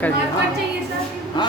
कर दिया। हाँ चाहिए सर। हाँ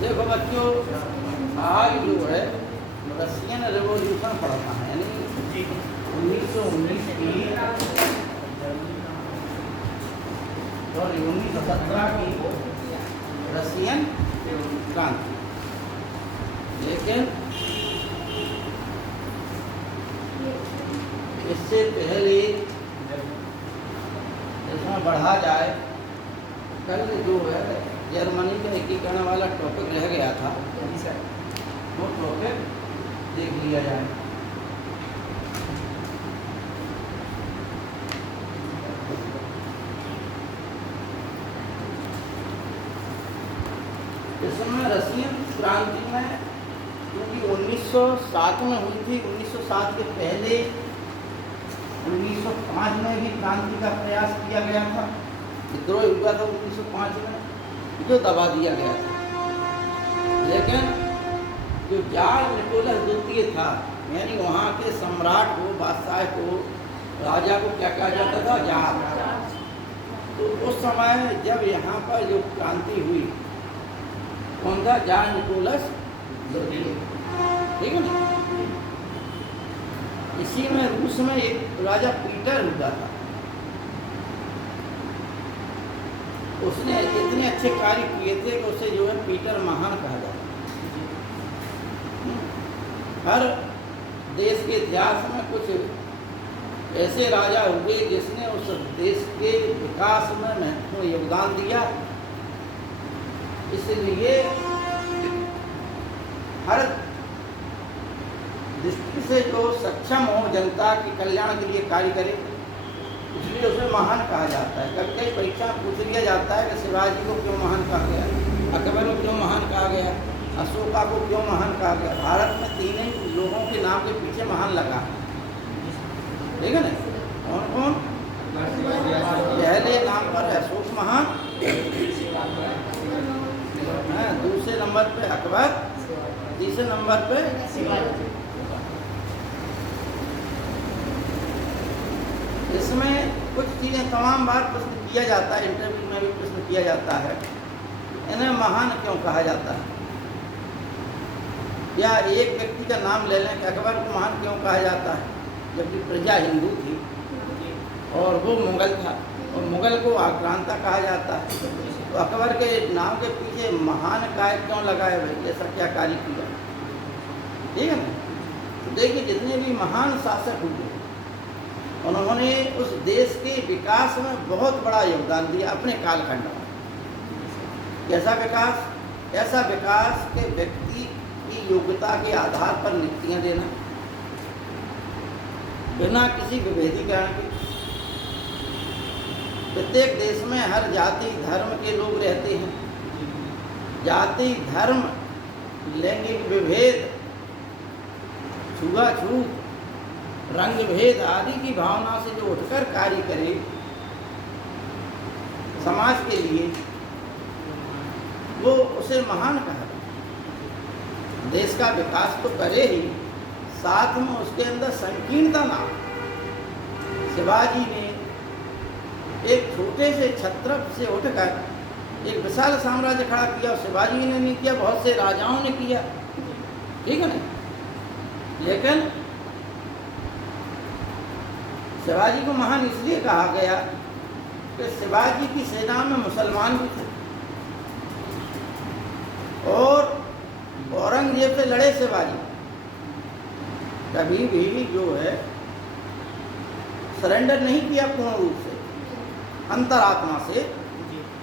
देखो बच्चों, आज जो है रशियन रेवोल्यूशन पढ़ता है, यानी 1919 की और 1917 की रशियन क्रांति। लेकिन इससे पहले इसमें बढ़ा जाए, कल जो है जर्मनी का एकीकरण वाला टॉपिक रह गया था, वो टॉपिक देख लिया जाए। इसमें रशियन क्रांति में, क्योंकि 1907 में हुई थी, 1907 के पहले 1905 में भी क्रांति का प्रयास किया गया था, विद्रोह हुआ था 1905 में, जो दबा दिया गया था। लेकिन जो जार निकोलस द्वितीय था, यानी वहाँ के सम्राट को, बादशाह को, राजा को क्या कहा जाता था? जार। तो उस समय जब यहाँ पर जो क्रांति हुई, कौन था? जार निकोलस द्वितीय, ठीक है ना। इसी में रूस में एक राजा पीटर हुआ था, उसने इतने अच्छे कार्य किए थे कि उसे जो है पीटर महान कहा जाता है। हर देश के इतिहास में कुछ ऐसे राजा हुए जिसने उस देश के विकास में महत्वपूर्ण योगदान दिया। इसलिए हर दृष्टि से जो सक्षम हो, जनता के कल्याण के लिए कार्य करे, इसलिए उसे महान कहा जाता है। कभी कई परीक्षा पूछ लिया जाता है कि शिवाजी को क्यों महान कहा गया, अकबर को क्यों महान कहा गया, अशोका को क्यों महान कहा गया। भारत में तीन ही लोगों के नाम के पीछे महान लगा है, ठीक है ना। कौन कौन? पहले नाम पर अशोक महान, दूसरे नंबर पे अकबर, तीसरे नंबर पे शिवाजी। इसमें कुछ चीज़ें तमाम बार प्रश्न किया जाता है, इंटरव्यू में भी प्रश्न किया जाता है, इन्हें महान क्यों कहा जाता है। या एक व्यक्ति का नाम ले लें कि अकबर को महान क्यों कहा जाता है, जबकि प्रजा हिंदू थी और वो मुगल था, और मुगल को आक्रांता कहा जाता है। तो अकबर के नाम के पीछे महान काय क्यों लगाए भाई, ऐसा क्या कार्य किया, ठीक है ना। तो देखिए, जितने भी महान शासक हुए, उन्होंने उस देश के विकास में बहुत बड़ा योगदान दिया अपने कालखंड में। कैसा विकास? ऐसा विकास के व्यक्ति की योग्यता के आधार पर नियुक्तियां देना बिना किसी विभेदीकरण के। प्रत्येक देश में हर जाति धर्म के लोग रहते हैं। जाति धर्म लैंगिक विभेद छुआछूत रंग भेद आदि की भावना से जो उठकर कार्य करे समाज के लिए, वो उसे महान कहा। देश का विकास तो करे ही, साथ में उसके अंदर संकीर्णता ना। शिवाजी ने एक छोटे से छत्रप से उठकर एक विशाल साम्राज्य खड़ा किया। शिवाजी ने नहीं किया, बहुत से राजाओं ने किया, ठीक है ना। लेकिन शिवाजी को महान इसलिए कहा गया कि शिवाजी की सेना में मुसलमान भी थे और औरंगजेब से लड़े शिवाजी। कभी भी जो है सरेंडर नहीं किया पूर्ण रूप से, अंतरात्मा से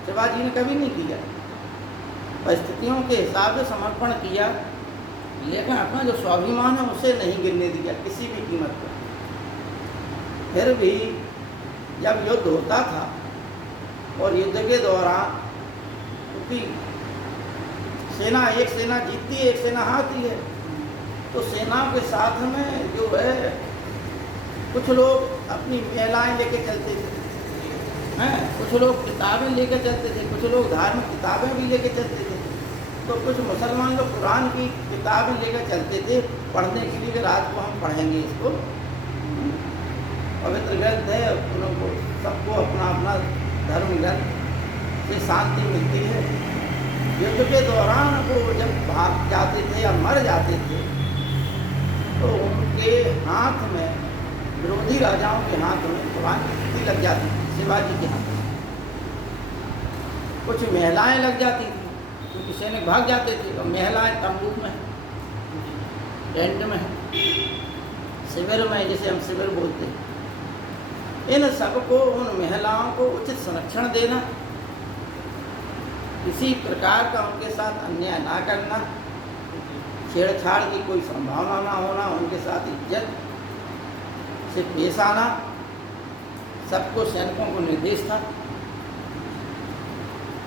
शिवाजी ने कभी नहीं किया। परिस्थितियों के हिसाब से समर्पण किया, लेकिन अपना जो स्वाभिमान है उसे नहीं गिरने दिया किसी भी कीमत पर। फिर भी जब युद्ध होता था और युद्ध के दौरान क्योंकि एक सेना जीतती है, एक सेना हारती है, तो सेना के साथ में जो है कुछ लोग अपनी महिलाएं लेके चलते थे, हैं, कुछ लोग किताबें लेके चलते थे, कुछ लोग धार्मिक किताबें भी लेके चलते थे। तो कुछ मुसलमान लोग कुरान की किताबें लेकर चलते थे पढ़ने के लिए कि रात को हम पढ़ेंगे इसको, पवित्र ग्रंथ है, उनको सबको अपना अपना धर्म ग्रंथ से शांति मिलती है। युद्ध के दौरान वो जब भाग जाते थे या मर जाते थे तो उनके हाथ में, विरोधी राजाओं के हाथ में कुरान की पुस्तकें लग जाती थी, शिवाजी के हाथ में। कुछ महिलाएं लग जाती थी क्योंकि सैनिक भाग जाते थे, और महिलाएं तंबू में, टेंट में, शिविर में, जैसे हम शिविर बोलते हैं। इन सबको, उन महिलाओं को उचित संरक्षण देना, किसी प्रकार का उनके साथ अन्याय ना करना, छेड़छाड़ की कोई संभावना ना होना, उनके साथ इज्जत से पेश आना, सबको सैनिकों को निर्देश था।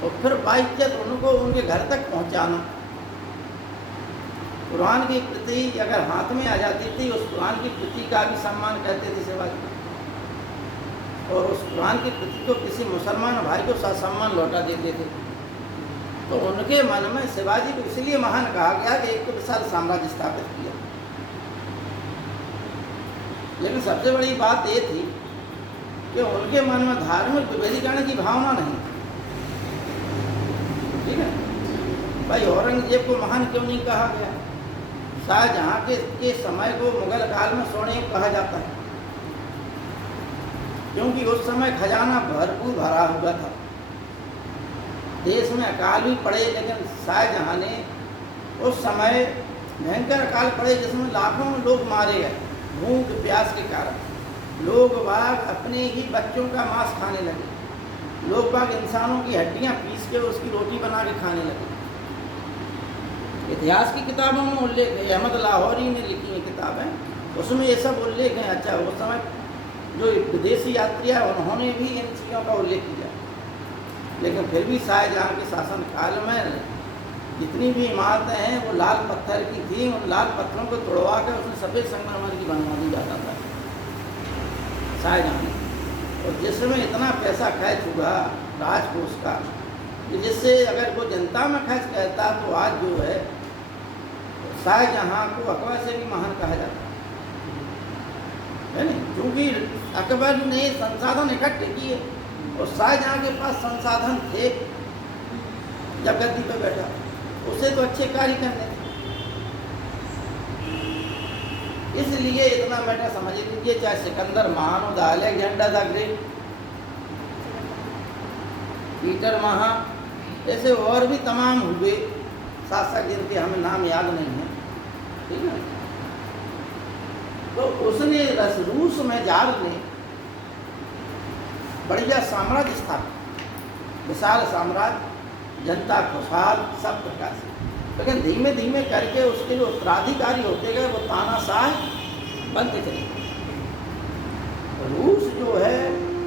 और फिर बाइज्जत उनको उनके घर तक पहुंचाना। कुरान की प्रति अगर हाथ में आ जाती थी, उस कुरान की प्रति का भी सम्मान करते थे शिवाजी, और उस कुरान की प्रति को किसी मुसलमान भाई को सम्मान लौटा देते थे। तो उनके मन में शिवाजी को इसलिए महान कहा गया कि एक तो विशाल साम्राज्य स्थापित किया, लेकिन सबसे बड़ी बात ये थी कि उनके मन में धार्मिक विभेदीकरण की भावना नहीं थी, ठीक है। भाई औरंगजेब को महान क्यों नहीं कहा गया? शाहजहां के समय को मुगल काल में स्वर्णिम कहा जाता है, क्योंकि उस समय खजाना भरपूर भरा हुआ था। देश में अकाल भी पड़े, लेकिन शाहजहां ने उस समय भयंकर अकाल पड़े जिसमें लाखों लोग मारे गए भूख प्यास के कारण। लोग बाग अपने ही बच्चों का मांस खाने लगे, लोग बाग इंसानों की हड्डियां पीस के उसकी रोटी बना के खाने लगे। इतिहास की किताबों में उल्लेख है, अहमद लाहौरी ने लिखी है किताबें, उसमें ये सब उल्लेख है। अच्छा, उस समय जो विदेशी यात्री है उन्होंने भी इन चीज़ों का उल्लेख किया, लेकिन फिर भी शाहजहां के शासन काल में जितनी भी इमारतें हैं वो लाल पत्थर की थी। उन लाल पत्थरों को तोड़वा कर उसमें सफ़ेद संगमरमर की बनवा दी जाता था शाहजहां ने। और जिसमें इतना पैसा खर्च हुआ राजकोष का, जिससे अगर वो जनता में खर्च करता तो आज जो है शाहजहां को अकबर से भी महान कहा जाता है नहीं, क्योंकि अकबर ने संसाधन इकट्ठे किए और शाहजहां के पास संसाधन थे। जब गद्दी पर बैठा उसे तो अच्छे कार्य करने थे, इसलिए इतना बेटा समझ लीजिए, चाहे सिकंदर महान हो, अलेक्जेंडर द ग्रेट, पीटर महा, ऐसे और भी तमाम हुए शासक जिनके हमें नाम याद नहीं है, ठीक है। तो उसने रूस में जाल ने बढ़िया साम्राज्य स्थापित, विशाल साम्राज्य, जनता खुशहाल सब प्रकार से। लेकिन धीमे धीमे करके उसके जो उत्तराधिकारी होते गए वो तानाशाह बनते चले गए। रूस जो है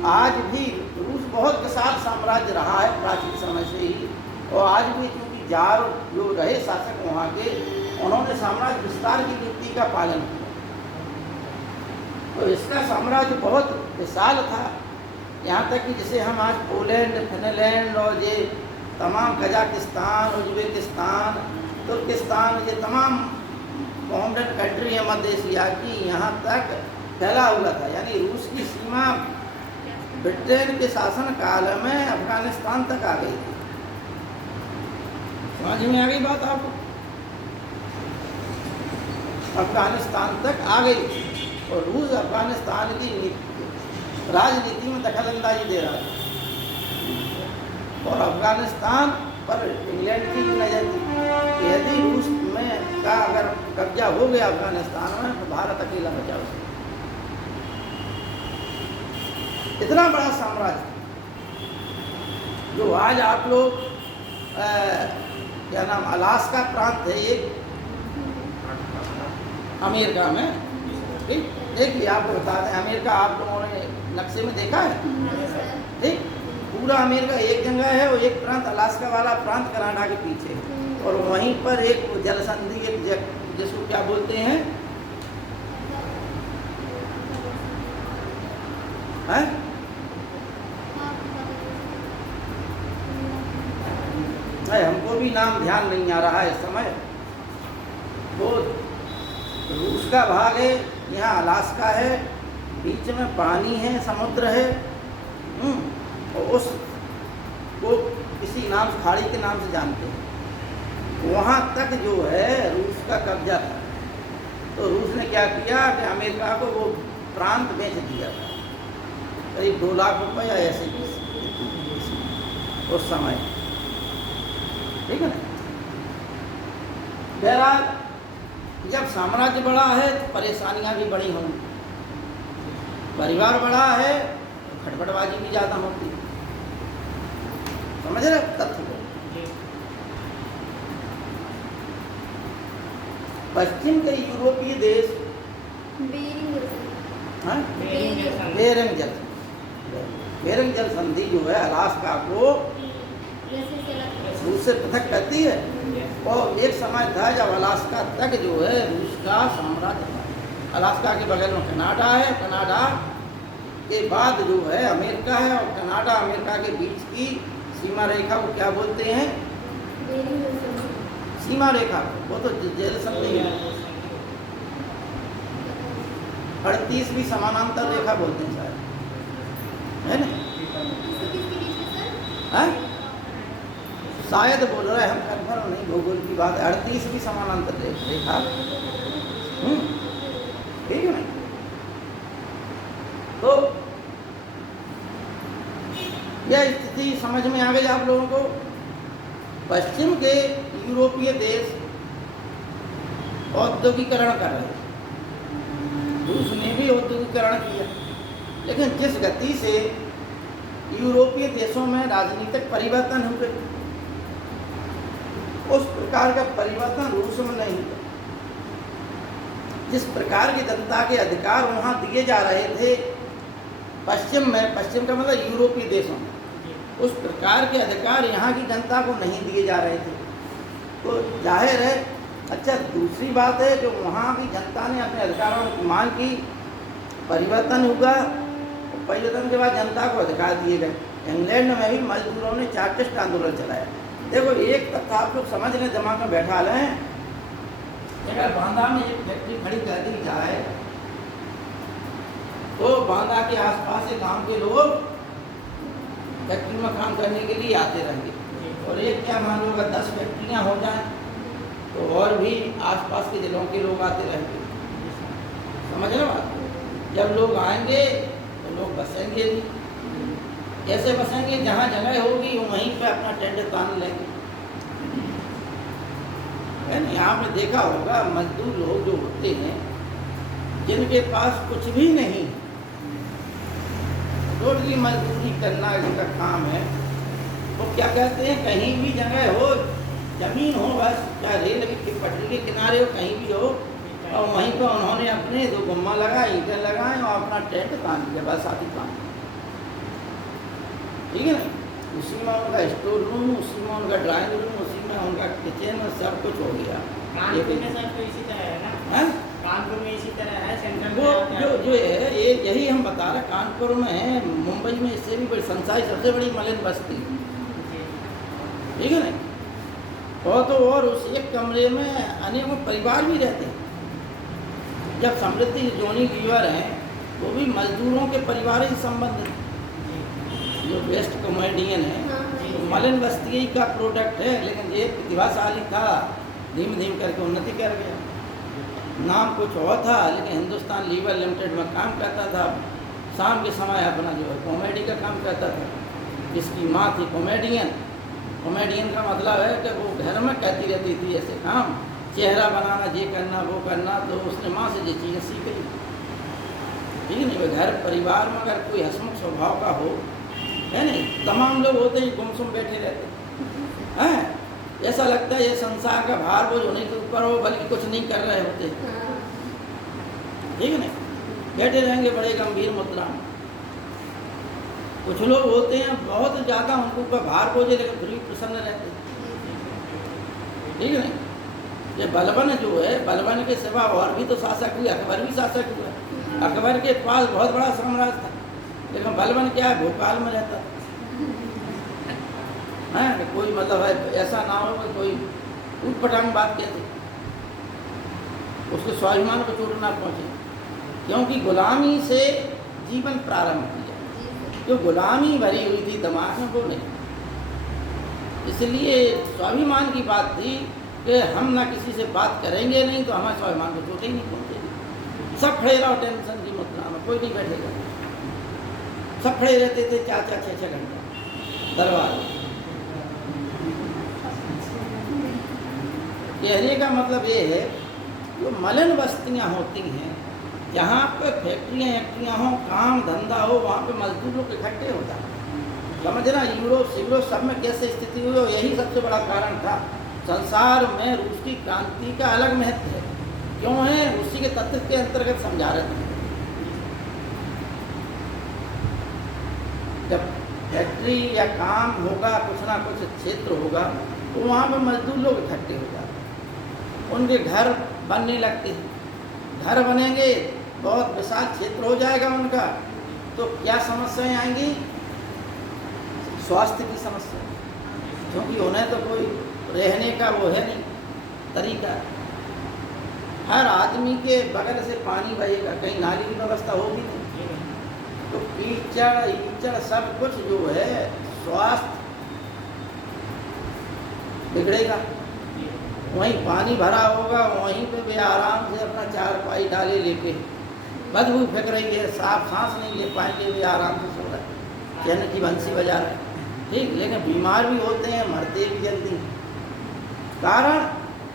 आज भी, रूस बहुत विशाल साम्राज्य रहा है प्राचीन समय से ही, और आज भी क्योंकि जार जो रहे शासक वहाँ के, उन्होंने साम्राज्य विस्तार की नीति का पालन किया, तो इसका साम्राज्य बहुत विशाल था। यहाँ तक कि जैसे हम आज पोलैंड, फिनलैंड और ये तमाम कजाकिस्तान, उज्बेकिस्तान, तुर्किस्तान, ये तमाम मॉडर्न कंट्री है मध्य एशिया की, यहाँ तक फैला हुआ था। यानी रूस की सीमा ब्रिटेन के शासन काल में अफगानिस्तान तक आ गई थी। समझ में आ गई बात आपको? अफगानिस्तान तक आ गई थी और रूस अफगानिस्तान की राजनीति में दखल अंदाजी दे रहा था, और अफगानिस्तान पर इंग्लैंड की नजर थी। यदि रूस में का अगर कब्जा हो गया अफगानिस्तान में, तो भारत अकेला बचा उससे। इतना बड़ा साम्राज्य जो आज आप लोग क्या नाम, अलास्का प्रांत है एक अमेरिका में, ठीक? देखिए आपको बता दें, अमेरिका आप लोगों ने नक्शे में देखा है, ठीक? पूरा अमेरिका एक जगह है, और एक प्रांत अलास्का वाला प्रांत कनाडा के पीछे, और वहीं पर एक जलसंधि, एक जिसको क्या बोलते हैं, हमको भी नाम ध्यान नहीं आ रहा है इस समय। तो रूस का भाग है, यहाँ अलास्का है, बीच में पानी है, समुद्र है, और उस को किसी नाम, खाड़ी के नाम से जानते हैं। वहाँ तक जो है रूस का कब्जा था। तो रूस ने क्या किया कि अमेरिका को वो प्रांत बेच दिया था, करीब 2 लाख रुपये या ऐसे उस समय, ठीक है ना। बहरहाल जब साम्राज्य बड़ा है तो परेशानियां भी बड़ी होंगी, परिवार बड़ा है तो खटपटबाजी भी ज़्यादा होती है। समझ रहे तथ्य को? पश्चिम के यूरोपीय देश बेरिंग जल संधि जो है अलास्का को रूस से पृथक करती है, और एक समय था जब अलास्का तक जो है रूस का साम्राज्य था। अलास्का के बगल में कनाडा है, कनाडा के बाद जो है अमेरिका है, और कनाडा अमेरिका के बीच की सीमा रेखा को क्या बोलते हैं? सीमा रेखा, वो तो जल संधि है। 38वीं समानांतर रेखा बोलते हैं शायद, है ना? शायद बोल रहे हैं, हम कन्फर्म नहीं, भूगोल की बात है। 38वीं समानांतर रेखा, ठीक है ना? तो यह स्थिति समझ में आ गई आप लोगों को। पश्चिम के यूरोपीय देश औद्योगिकरण कर रहे हैं, रूस ने भी औद्योगिकरण किया, लेकिन जिस गति से यूरोपीय देशों में राजनीतिक परिवर्तन हुए, उस प्रकार का परिवर्तन रूस में नहीं हुआ। जिस प्रकार की जनता के अधिकार वहाँ दिए जा रहे थे पश्चिम में, पश्चिम का मतलब यूरोपीय देशों में, उस प्रकार के अधिकार यहाँ की जनता को नहीं दिए जा रहे थे। तो जाहिर है, अच्छा दूसरी बात है जो वहाँ भी जनता ने अपने अधिकारों की मांग की, परिवर्तन हुआ, परिवर्तन के बाद जनता को अधिकार दिए गए। इंग्लैंड में भी मजदूरों ने चार्टिस्ट आंदोलन चलाया। देखो एक तथ्य आप लोग समझ लें, दिमाग में बैठा लें, अगर बांदा में एक फैक्ट्री खड़ी कर दी जाए तो बांदा के आसपास के गांव के लोग फैक्ट्री में काम करने के लिए आते रहेंगे, और एक क्या मान लो अगर 10 फैक्ट्रियाँ हो जाएं तो और भी आसपास के जिलों के लोग आते रहेंगे। समझ रहे बात? जब लोग आएंगे तो लोग बसेंगे, कैसे बसेंगे? जहाँ जगह होगी वहीं पे अपना टेंट तान लेंगे। आपने देखा होगा मजदूर लोग जो होते हैं जिनके पास कुछ भी नहीं, टोटली मजदूरी करना जिनका काम है, वो क्या कहते हैं, कहीं भी जगह हो, जमीन हो, बस चाहे रेल की पटरी के किनारे हो, कहीं भी हो, और वहीं पर उन्होंने अपने 2 गुम्मा लगाए, ईंटें लगाए और अपना टेंट बांध दिया, बस आदि काम। ठीक है ना, उसी में उनका स्टोर रूम, उसी में उनका ड्राइंग रूम, उसी में उनका किचन, सब कुछ हो गया। कानपुर में सर तो इसी तरह है ना? हैं? कानपुर में इसी तरह है सेंट्रल वो जो है ये यही हम बता रहे, कानपुर में है, मुंबई में इससे भी बड़ी, संसार की सबसे बड़ी मलिन बस्ती, ठीक है ना। और उस एक कमरे में अनेकों परिवार भी रहते हैं। जब समृद्धि जोनी लीवर हैं, वो भी मजदूरों के परिवार से संबंधित, जो बेस्ट कॉमेडियन है, तो मलिन बस्ती का प्रोडक्ट है, लेकिन ये प्रतिभाशाली था, धीमे धीमे करके उन्नति कर गया। नाम कुछ और था, लेकिन हिंदुस्तान लीवर लिमिटेड में काम करता था, शाम के समय अपना जो है कॉमेडी का काम करता था। जिसकी माँ थी कॉमेडियन, कॉमेडियन का मतलब है कि वो घर में कहती रहती थी ऐसे काम, चेहरा बनाना, ये करना, वो करना, तो उसने माँ से ये चीज़ें सीख ली। ठीक है नहीं, घर परिवार में अगर कोई हंसमुख स्वभाव का हो, है नहीं, तमाम लोग होते हैं गुमसुम बैठे रहते हैं, ऐसा लगता है ये संसार का भार बोझ होने के ऊपर हो, बल्कि कुछ नहीं कर रहे होते। ठीक है नहीं, बैठे रहेंगे बड़े गंभीर मुद्रा में। कुछ लोग होते हैं बहुत ज़्यादा उनको ऊपर भार बोझ है, लेकिन फिर भी प्रसन्न रहते हैं। ठीक है नहीं, ये बलबन जो है, बलबन के सिवा और भी तो शासक हुए, अकबर भी शासक हुआ। अकबर के पास बहुत बड़ा साम्राज्य था, लेकिन बलबन क्या है, भोपाल में रहता है। कोई मतलब है ऐसा ना हो कि कोई उठपटांग बात कहते, उसके स्वाभिमान को चोट ना पहुँचे, क्योंकि गुलामी से जीवन प्रारंभ किया, जो गुलामी भरी हुई थी दिमाग में, वो नहीं। इसलिए स्वाभिमान की बात थी कि हम ना किसी से बात करेंगे नहीं, तो हमारे स्वाभिमान को चोट ही नहीं पहुँचेगी। सब खड़े रहो टेंशन की मुद्रा में, कोई नहीं बैठेगा। सब खड़े रहते थे 4-4, 6-6 घंटा दरबार। कहने का मतलब ये है, जो मलिन बस्तियाँ होती हैं, जहाँ पे फैक्ट्रियाँ हों, काम धंधा हो, वहाँ पे मजदूर लोग इकट्ठे होता है। समझना, यूरोप सब में कैसे स्थिति हुई, और यही सबसे बड़ा कारण था। संसार में रूस की क्रांति का अलग महत्व है, क्यों है, उसी के तत्व के अंतर्गत समझा रहे थे। जब फैक्ट्री या काम होगा, कुछ ना कुछ क्षेत्र होगा, तो वहाँ पर मजदूर लोग इकट्ठे हो जाते हैं, उनके घर बनने लगते हैं। घर बनेंगे, बहुत विशाल क्षेत्र हो जाएगा उनका, तो क्या समस्याएं आएंगी, स्वास्थ्य की समस्या, क्योंकि उन्हें तो कोई रहने का वो है नहीं तरीका। हर आदमी के बगल से पानी बहेगा, कहीं नाली की व्यवस्था होगी नहीं, तो कीचड़ सब कुछ जो है, स्वास्थ्य बिगड़ेगा। वहीं पानी भरा होगा, वहीं पे वे आराम से अपना चारपाई डाले लेके, बदबू फेंक रही है, साफ सांस नहीं ले पाएंगे, वे आराम से सो रहे हैं, जैन की बंसी बजा रहे हैं। ठीक, लेकिन बीमार भी होते हैं, मरते भी जल्दी, कारण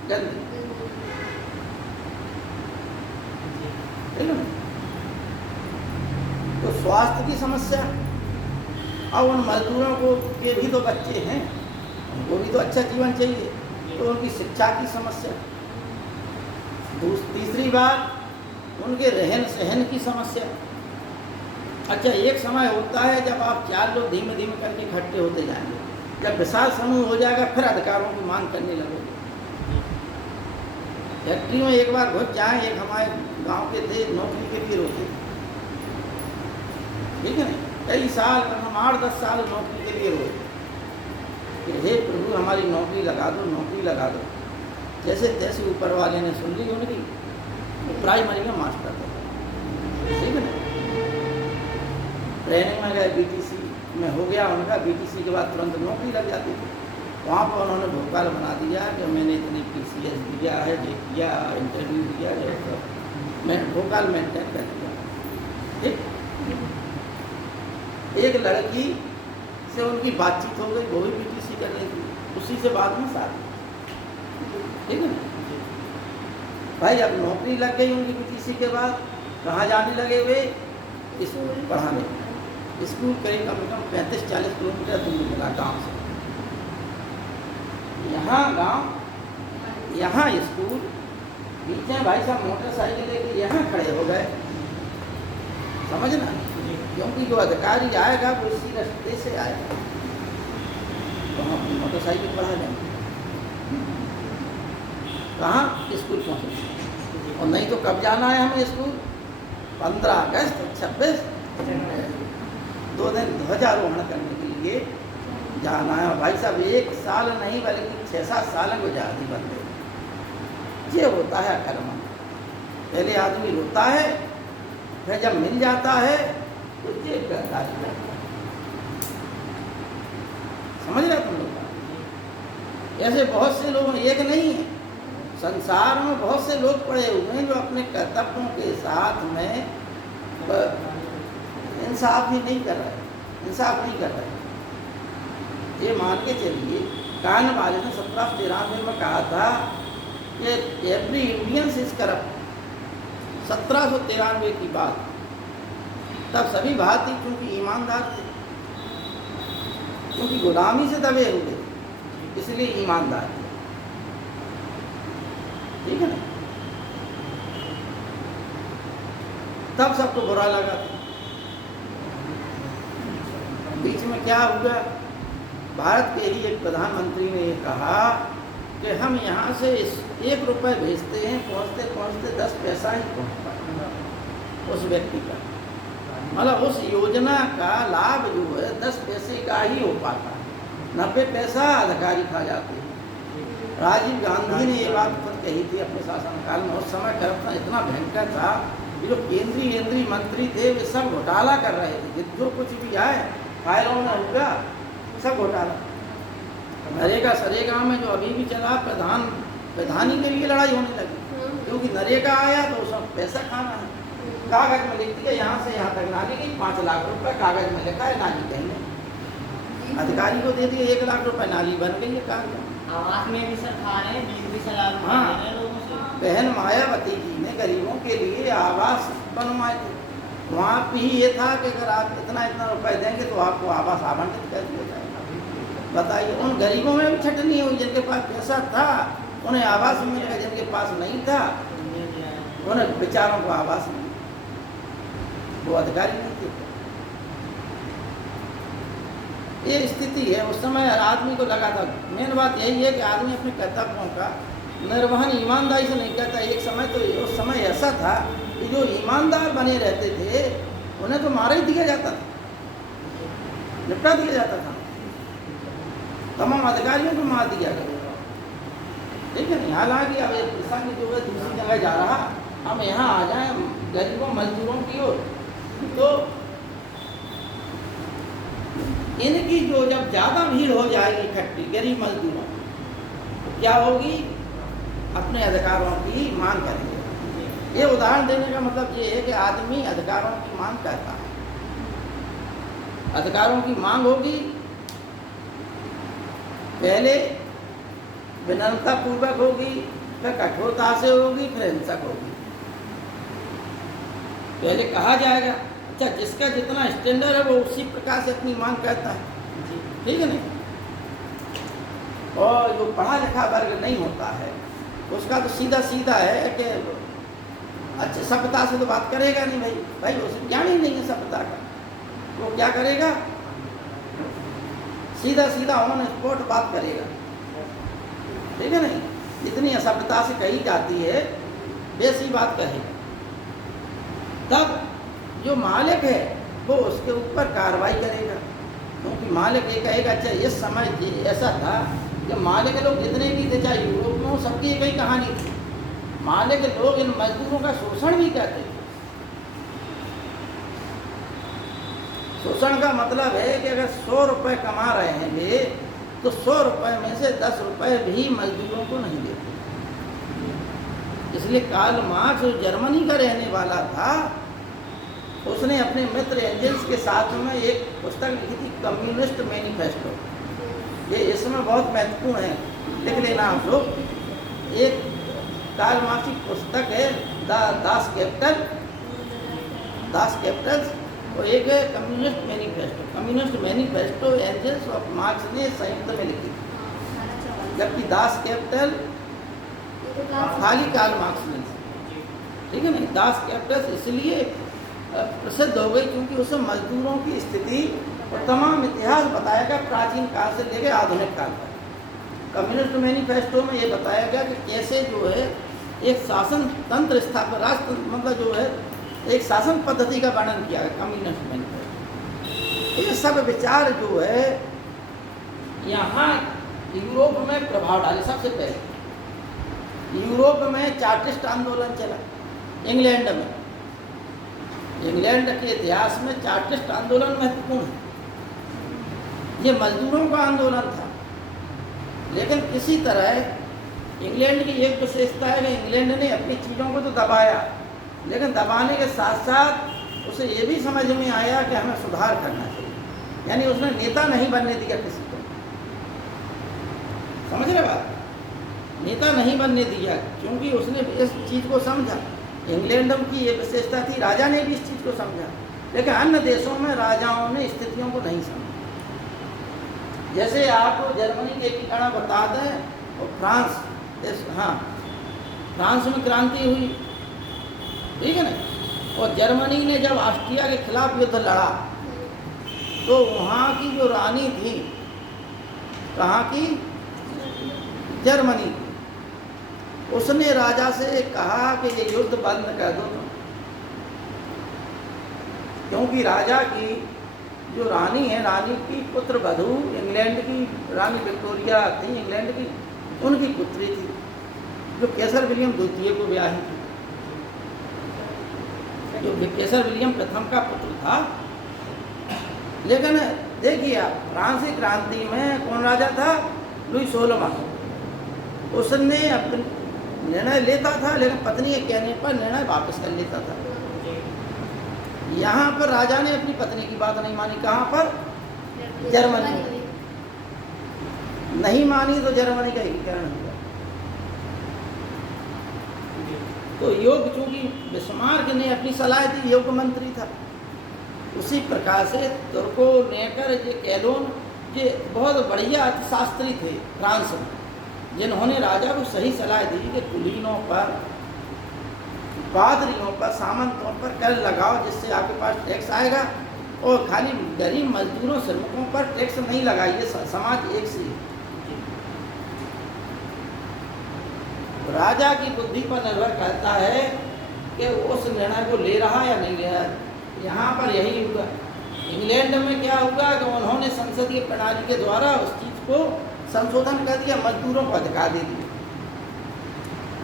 जल्दी। ठीक है, तो स्वास्थ्य की समस्या, और उन मजदूरों को के भी तो बच्चे हैं, उनको भी तो अच्छा जीवन चाहिए, तो उनकी शिक्षा की समस्या। तीसरी बात, उनके रहन सहन की समस्या। अच्छा, एक समय होता है जब आप 4 लोग धीमे धीमे करके इकट्ठे होते जाएंगे, जब विशाल समूह हो जाएगा, फिर अधिकारों की मांग करने लगोगे। फैक्ट्री में एक बार घुस जाए, एक हमारे गांव के थे, नौकरी के लिए रोते थे, ठीक है, कई साल, हम 8-10 साल नौकरी के लिए रोए कि हे प्रभु हमारी नौकरी लगा दो, नौकरी लगा दो। जैसे तैसे ऊपर वाले ने सुन ली उनकी, प्राइमरी में मास्टर था, ठीक है ना, ट्रेनिंग में गए, बीटीसी में हो गया उनका, बीटीसी के बाद तुरंत नौकरी लग जाती थी। वहाँ पर उन्होंने भोपाल बना दिया कि मैंने इतनी PCS दिया है, ये किया, इंटरव्यू दिया, जो तो मैं भोपाल मेंटेन कर दिया। ठीक, एक लड़की से उनकी बातचीत हो गई, वो भी BTC कर रही थी, उसी से बाद में शादी। ठीक है ना भाई, अब नौकरी लग गई उनकी BTC के बाद, कहाँ जाने लगे वे, स्कूल पढ़ाने। स्कूल करीब कम से कम 35-40 किलोमीटर दूर मिला गाँव से। यहाँ गांव, यहाँ स्कूल, पीछे भाई साहब मोटरसाइकिल लेके यहाँ खड़े हो गए, समझना, क्योंकि जो अधिकारी आएगा वो इसी रास्ते से आएगा, तो हम अपनी मोटरसाइकिल पर आ जाएंगे, कहाँ स्कूल पहुँचे, और नहीं तो कब जाना है हमें स्कूल, 15 अगस्त 26 2 दिन ध्वजारोहण करने के लिए जाना है। भाई साहब 1 साल नहीं बल्कि 6-7 साल को आज़ादी बन गई। ये होता है कर्म, पहले आदमी रोता है, फिर जब मिल जाता है तो जेब करता है, समझ रहे तुम लोग। ऐसे बहुत से लोग, एक नहीं है, संसार में बहुत से लोग पड़े हुए हैं जो अपने कर्तव्यों के साथ में इंसाफ ही नहीं कर रहे, इंसाफ नहीं कर रहे। ये मान के चलिए, कान वाले ने 1793 में कहा था कि एवरी इंडियन इज करप्ट, 1793 की बात। तब सभी भारतीय क्योंकि ईमानदार थे, क्योंकि गुलामी से दबे हुए थे, इसलिए ईमानदार थे, ठीक है ना। तब सबको बुरा लगा था। बीच में क्या हुआ, भारत के ही एक प्रधानमंत्री ने ये कहा कि हम यहाँ से 1 रुपये भेजते हैं, पहुँचते पहुँचते 10 पैसा ही पहुँच पाता उस व्यक्ति का, मतलब उस योजना का लाभ जो है 10 पैसे का ही हो पाता है, 90 पैसा अधिकारी खा जाते हैं। राजीव गांधी ने ये बात खुद कही थी अपने शासनकाल में। उस समय करप्शन इतना भयंकर था कि जो केंद्रीय मंत्री थे वे सब घोटाला कर रहे थे, जो कुछ भी आए फाइलों में होगा सब घोटाला। नरेगा सरेगा में जो अभी भी चला, प्रधानी के लिए लड़ाई होने लगी, क्योंकि नरेगा आया तो सब पैसा खाना है। कागज में लिख दिया यहाँ से यहाँ तक नाली गई, 5 लाख रुपए कागज में लिखा है, नाली कहीं अधिकारी को दे दिए 1 लाख रुपए, नाली बन गई है कागज। आवास में भी सर खा रहे हैं, 20 लाख रुपए दे रहे हैं लोगों से। बहन मायावती जी ने गरीबों के लिए आवास बनवाए थे, वहाँ भी ये था कि अगर आप इतना रुपए देंगे तो आपको आवास आवंटित कर दिया जाएगा। बताइए, उन गरीबों में भी छटनी हुई, जिनके पास पैसा था उन्हें आवास मिलेगा, जिनके पास नहीं था उन्हें बेचारों को आवास नहीं, वो अधिकारी नहीं थे। ये स्थिति है। उस समय आदमी को लगा था, मेन बात यही है कि आदमी अपने कर्तव्यों का निर्वहन ईमानदारी से नहीं करता। एक समय तो उस समय ऐसा था कि जो ईमानदार बने रहते थे उन्हें तो मार ही दिया जाता था, निपटा दिया जाता था, तमाम अधिकारियों को मार दिया गया, ठीक है नहीं। हालांकि अब एक प्रसंग जो है दूसरी जगह जा रहा, हम यहाँ आ जाएं गरीबों मजदूरों की ओर, तो इनकी जो जब ज़्यादा भीड़ हो जाएगी इकट्ठी गरीब मजदूरों, तो क्या होगी, अपने अधिकारों की मांग करेंगे। ये उदाहरण देने का मतलब ये है कि आदमी अधिकारों की मांग करता है, अधिकारों की मांग होगी, पहले विनम्रता पूर्वक होगी, फिर कठोरता से होगी, फिर हिंसक होगी। पहले कहा जाएगा, अच्छा जिसका जितना स्टैंडर्ड है वो उसी प्रकार से अपनी मांग करता है, ठीक है नहीं। और जो पढ़ा लिखा वर्ग नहीं होता है उसका तो सीधा सीधा है कि अच्छा सभ्यता से तो बात करेगा नहीं, भाई उसे ज्ञान ही नहीं है सभ्यता का, वो क्या करेगा, सीधा सीधा ऑन स्पॉट बात करेगा, ठीक है नहीं। जितनी असभ्यता से कही जाती है वैसी बात कहेगा। तब जो मालिक है वो उसके ऊपर कार्रवाई करेगा, क्योंकि मालिक ये कहेगा अच्छा इस समय ऐसा था जब मालिक लोग जितने भी थे, चाहे यूरोप में हो, सबकी एक ही कहानी थी, मालिक लोग इन मजदूरों का शोषण भी करते थे। शोषण का मतलब है कि अगर 100 रुपये कमा रहे हैं वे, तो 100 रुपये में से 10 रुपये भी मजदूरों को नहीं देते। इसलिए कार्ल मार्क्स जो जर्मनी का रहने वाला था, उसने अपने मित्र एंजल्स के साथ में एक पुस्तक लिखी थी, कम्युनिस्ट मैनिफेस्टो। ये इसमें बहुत महत्वपूर्ण है, लिख लेना आप लोग। एक कार्ल मार्क्स की पुस्तक है दास कैपिटल्स, और एक है communist manifesto. Communist manifesto Engels of Marx ने संयुक्त में लिखी। जबकि दास कैपिटल खाली कार्ल मार्क्स ने, ठीक है ना। दास कैपिटल इसलिए प्रसिद्ध हो गई क्योंकि उसमें मजदूरों की स्थिति और तमाम इतिहास बताया गया, प्राचीन काल से लेकर आधुनिक काल तक। कम्युनिस्ट मैनिफेस्टो में ये बताया गया कि कैसे जो है एक शासन तंत्र स्थापना, राष्ट्र मतलब जो है एक शासन पद्धति का वर्णन किया है कम्युनिस्ट मैनिफेस्टो। ये सब विचार जो है यहाँ यूरोप में प्रभाव डाले। सबसे पहले यूरोप में चार्टिस्ट आंदोलन चला, इंग्लैंड में। इंग्लैंड के इतिहास में चार्टिस्ट आंदोलन महत्वपूर्ण है। ये मजदूरों का आंदोलन था, लेकिन किसी तरह इंग्लैंड की एक विशेषता है कि इंग्लैंड ने अपनी चीज़ों को तो दबाया, लेकिन दबाने के साथ साथ उसे ये भी समझ में आया कि हमें सुधार करना चाहिए। यानी उसने नेता नहीं बनने दिया किसी को, समझ रहे बात, नेता नहीं बनने दिया, क्योंकि उसने इस चीज़ को समझा। इंग्लैंड की ये विशेषता थी, राजा ने भी इस चीज़ को समझा, लेकिन अन्य देशों में राजाओं ने स्थितियों को नहीं समझा। जैसे आपको जर्मनी के एकीकरण बता दें और फ्रांस, हाँ फ्रांस में क्रांति हुई, ठीक है ना। और जर्मनी ने जब ऑस्ट्रिया के खिलाफ युद्ध लड़ा तो वहाँ की जो रानी थी, कहाँ की, जर्मनी, उसने राजा से कहा कि ये युद्ध बंद कर दो, क्योंकि राजा की जो रानी है, रानी की पुत्र वधू इंग्लैंड की रानी विक्टोरिया थी, इंग्लैंड की, उनकी पुत्री थी जो केसर विलियम द्वितीय को ब्याही थी, जो केसर विलियम प्रथम का पुत्र था। लेकिन देखिए आप, फ्रांसीसी क्रांति में कौन राजा था, लुई 16वां। उसने अपने निर्णय लेता था, लेकिन पत्नी के कहने पर निर्णय वापस कर लेता था। यहाँ पर राजा ने अपनी पत्नी की बात नहीं मानी। कहाँ पर, जर्मनी में नहीं मानी, तो जर्मनी का एकीकरण हुआ। तो योग, चूंकि बिस्मार्क ने अपनी सलाह दी, योग मंत्री था, उसी प्रकार से तुर्को नेकर ये कैलोन ये बहुत बढ़िया अर्थशास्त्री थे फ्रांस में, जिन्होंने राजा को सही सलाह दी कि कुलीनों पर, पादरियों पर, सामंतों पर कर लगाओ, जिससे आपके पास टैक्स आएगा, और खाली गरीब मजदूरों श्रमिकों पर टैक्स नहीं लगाइए, समाज एक से। राजा की बुद्धि पर निर्भर करता है कि उस निर्णय को ले रहा या नहीं ले रहा। यहाँ पर यही हुआ। इंग्लैंड में क्या हुआ कि उन्होंने संसदीय प्रणाली के द्वारा उस चीज़ को संशोधन कर दिया, मजदूरों को अधिकार दे दिया।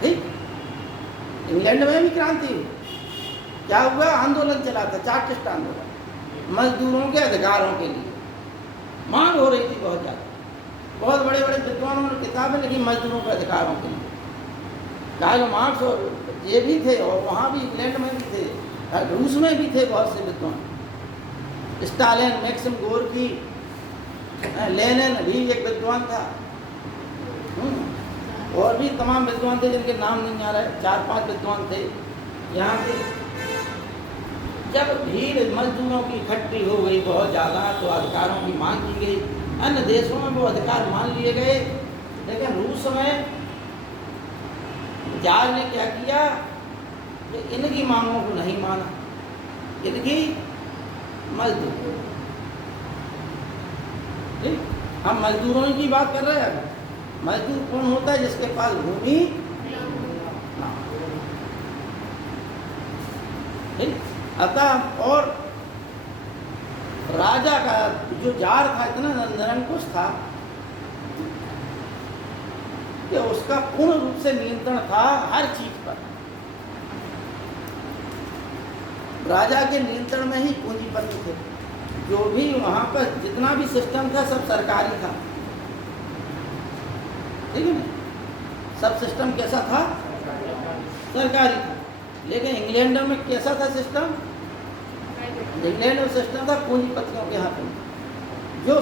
ठीक, इंग्लैंड में भी क्रांति हुई। क्या हुआ, आंदोलन चला था, चार्टिस्ट आंदोलन, मजदूरों के अधिकारों के लिए मांग हो रही थी बहुत ज़्यादा। बहुत बड़े बड़े विद्वानों ने किताबें लिखी मजदूरों के अधिकारों के लिए। कार्ल मार्क्स और ये भी थे, और वहाँ भी इंग्लैंड में भी थे, रूस में भी थे बहुत से विद्वान, स्टालिन, मैक्सिम गोर्की, लेनिन भी एक विद्वान था, और भी तमाम विद्वान थे जिनके नाम नहीं आ रहे, 4-5 विद्वान थे यहाँ पे। जब भीड़ मजदूरों की इकट्ठी हो गई बहुत ज़्यादा, तो अधिकारों की मांग की गई। अन्य देशों में वो अधिकार मान लिए गए, लेकिन रूस में जार ने क्या किया कि इनकी मांगों को नहीं माना, इनकी मजदूर। ठीक, हम मजदूरों की बात कर रहे हैं। मजदूर कौन होता है, जिसके पास भूमि ना। ठीक, अतः और राजा का जो जार था इतना निरंकुश था कि उसका पूर्ण रूप से नियंत्रण था हर चीज पर। राजा के नियंत्रण में ही पूंजीपति थे। जो भी वहाँ पर जितना भी सिस्टम था सब सरकारी था, ठीक है ना, सब सिस्टम कैसा था, सरकारी था। लेकिन इंग्लैंड में कैसा था सिस्टम, इंग्लैंड में सिस्टम था पूंजीपतियों के हाथ में, जो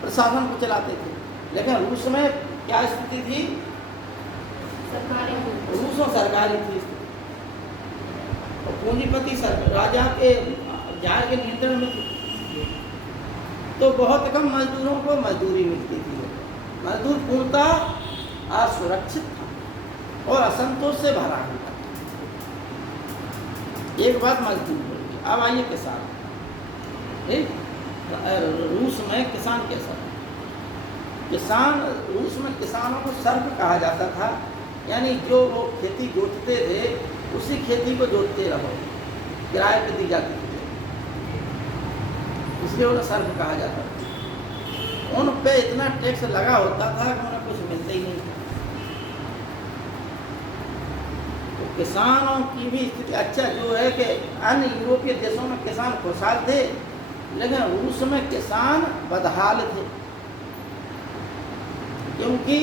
प्रशासन को चलाते थे। लेकिन रूस में क्या स्थिति थी, रूस में सरकारी थी, और पूंजीपति राजा के जार के नियंत्रण में थी। तो बहुत कम मजदूरों को मजदूरी मिलती थी, मजदूर पूर्णतः असुरक्षित था और असंतोष से भरा हुआ था। एक बात मजदूर बोली। अब आइए किसान। ठीक, रूस में किसान कैसा था? किसान, रूस में किसानों को सर्प कहा जाता था, यानी जो वो खेती जोतते थे उसी खेती को जोतते रहो, किराए पे दी जाती थी, इसलिए उन्हें सर्प कहा जाता था। उन पे इतना टैक्स लगा होता था कि उन्हें कुछ मिलता ही नहीं था। तो किसानों की भी स्थिति अच्छा जो है कि अन्य यूरोपीय देशों में किसान खुशहाल थे, लेकिन रूस में किसान बदहाल थे, क्योंकि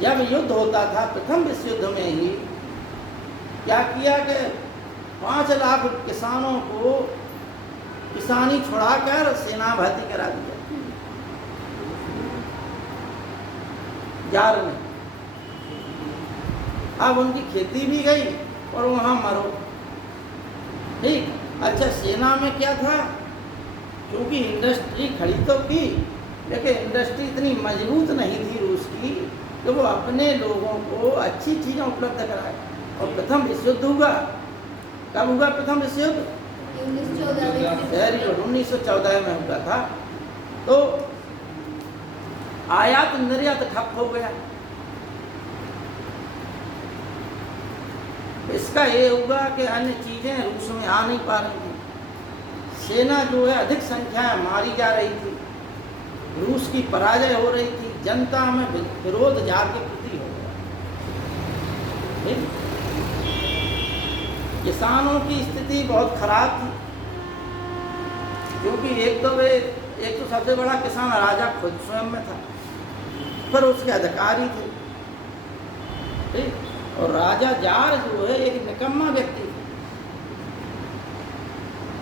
जब युद्ध होता था प्रथम विश्व युद्ध में ही क्या किया कि 5 लाख किसानों को किसानी छुड़ाकर सेना भर्ती करा दिया जार ने। अब उनकी खेती भी गई और वहाँ मरो। ठीक, अच्छा सेना में क्या था, क्योंकि इंडस्ट्री खड़ी तो की, लेकिन इंडस्ट्री इतनी मजबूत नहीं थी रूस की कि वो अपने लोगों को अच्छी चीज़ें उपलब्ध कराए। और प्रथम विश्व युद्ध हुआ, कब हुआ प्रथम विश्व युद्ध? 1914 में हुआ था। तो आयात निर्यात ठप हो गया। इसका ये हुआ कि अन्य चीज़ें रूस में आ नहीं पा रही थी। सेना जो है अधिक संख्या में मारी जा रही थी, रूस की पराजय हो रही थी, जनता में विरोध जार के प्रति हो गया। ठीक? किसानों की स्थिति बहुत खराब थी, क्योंकि एक तो सबसे बड़ा किसान राजा खुद स्वयं में था, पर उसके अधिकारी थे। ठीक? और राजा जार जो है एक निकम्मा व्यक्ति था।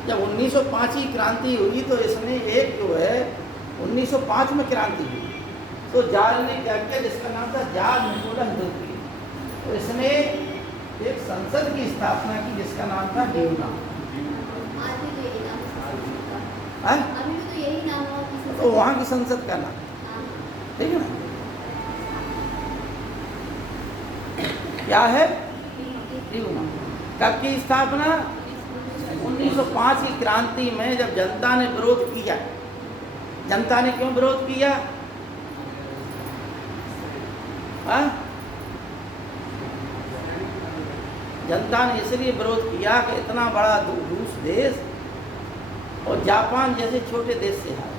जब 1905 की क्रांति हुई तो इसने एक जो है 1905 में क्रांति हुई तो जार ने क्या किया, जिसका नाम था जार निकोलस द्वितीय, तो इसने एक संसद की स्थापना की जिसका नाम था ड्यूमा। तो वहाँ की संसद का नाम, ठीक है ना, क्या है? ड्यूमा। कब की स्थापना? 1905 की क्रांति में, जब जनता ने विरोध किया। जनता ने क्यों विरोध किया? जनता ने इसलिए विरोध किया कि इतना बड़ा रूस देश और जापान जैसे छोटे देश से हार।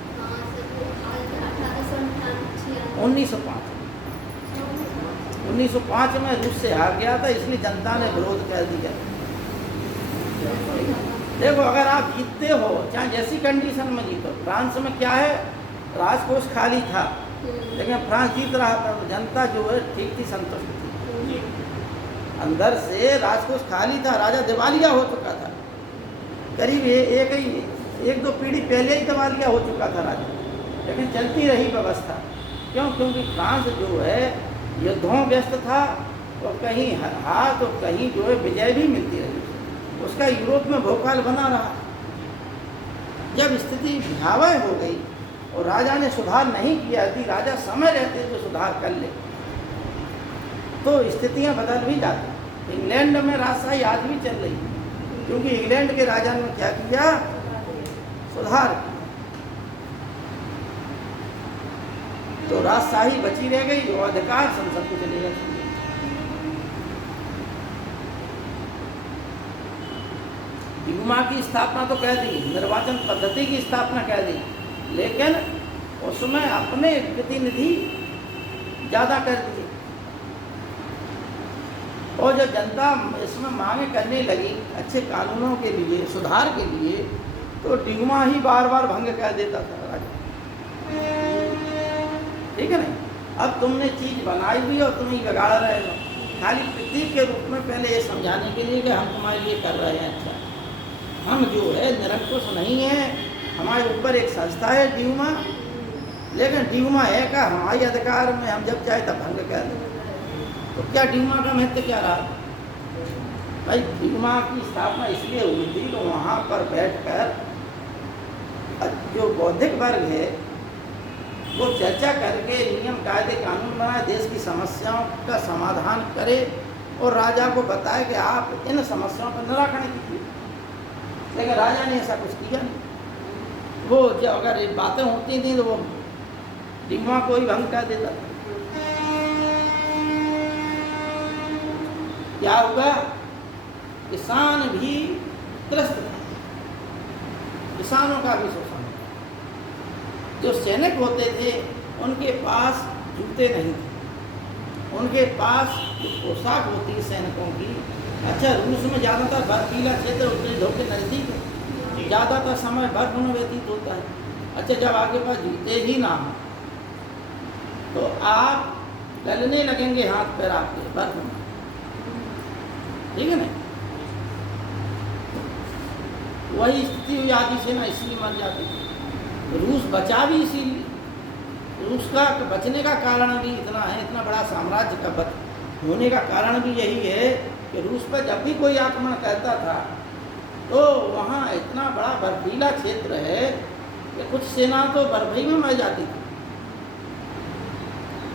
1905 में रूस से हार गया था, इसलिए जनता ने विरोध कर दिया। देखो, अगर आप जीतते हो, चाहे जैसी कंडीशन में जीतो, फ्रांस में क्या है, राजकोष खाली था, लेकिन फ्रांस जीत रहा था, तो जनता जो है ठीक थी, संतुष्ट थी। अंदर से राजकोष खाली था, राजा दिवालिया हो चुका था, करीब एक दो पीढ़ी पहले ही दिवालिया हो चुका था राजा, लेकिन चलती रही व्यवस्था। क्यों? क्योंकि फ्रांस जो है युद्धों व्यस्त था, और कहीं हार तो कहीं जो है विजय भी मिलती रही, उसका यूरोप में भोकाल बना रहा। जब स्थिति भयावह हो गई और राजा ने सुधार नहीं किया, यदि राजा समय रहते तो सुधार कर ले, तो स्थितियां बदल भी जाती। इंग्लैंड में राजशाही आज भी चल रही, क्योंकि इंग्लैंड के राजा ने क्या किया, सुधार किया, तो राजशाही बची रह गई और अधिकार संसद को चले गए। ड्यूमा की स्थापना तो कह दी, निर्वाचन पद्धति की स्थापना कह दी, लेकिन उसमें अपने प्रतिनिधि ज़्यादा कर दिए। और जब जनता इसमें मांगे करने लगी अच्छे कानूनों के लिए, सुधार के लिए, तो ड्यूमा ही बार बार भंग कर देता था राजा। ठीक है नहीं? अब तुमने चीज़ बनाई हुई और तुम ही बिगाड़ रहे हो, खाली प्रतीक के रूप में, पहले ये समझाने के लिए कि हम तुम्हारे लिए कर रहे हैं। अच्छा, हम जो है निरंकुश नहीं है, हमारे ऊपर एक संस्था है ड्यूमा, लेकिन ड्यूमा है का हमारे अधिकार में, हम जब चाहे तब भंग कर दें। तो क्या ड्यूमा का महत्व क्या रहा भाई? ड्यूमा की स्थापना इसलिए हुई थी कि वहाँ पर बैठकर जो बौद्धिक वर्ग है वो चर्चा करके नियम कायदे कानून बनाए, देश की समस्याओं का समाधान करे और राजा को बताए कि आप इन समस्याओं पर निराकरण कीजिए। लेकिन राजा ने ऐसा कुछ किया नहीं। वो जब अगर ये बातें होती थी तो वो डिम्बा को ही भंग कर देता था। क्या होगा? किसान भी त्रस्त थे, किसानों का भी शोषण। जो सैनिक होते थे उनके पास जूते नहीं थे, उनके पास पोशाक होती है सैनिकों की। अच्छा, रूस में ज़्यादातर बर्फीला क्षेत्र उत्तरी ध्रुव के नज़दीक है, ज़्यादातर समय बर्फ में व्यतीत होता है। अच्छा, जब आपके पास जूते ही ना हो तो आप गलने लगेंगे हाथ पैर आपके बर्फ में, ठीक है ना? वही स्थिति हुई आदि सेना, इसलिए मर जाती थी। रूस बचा भी इसीलिए। रूस का बचने का कारण भी इतना है, इतना बड़ा साम्राज्य का होने का कारण भी यही है कि रूस पर जब भी कोई आक्रमण करता था तो वहाँ इतना बड़ा बर्फीला क्षेत्र है कि कुछ सेना तो बर्फ ही में मर जाती थी,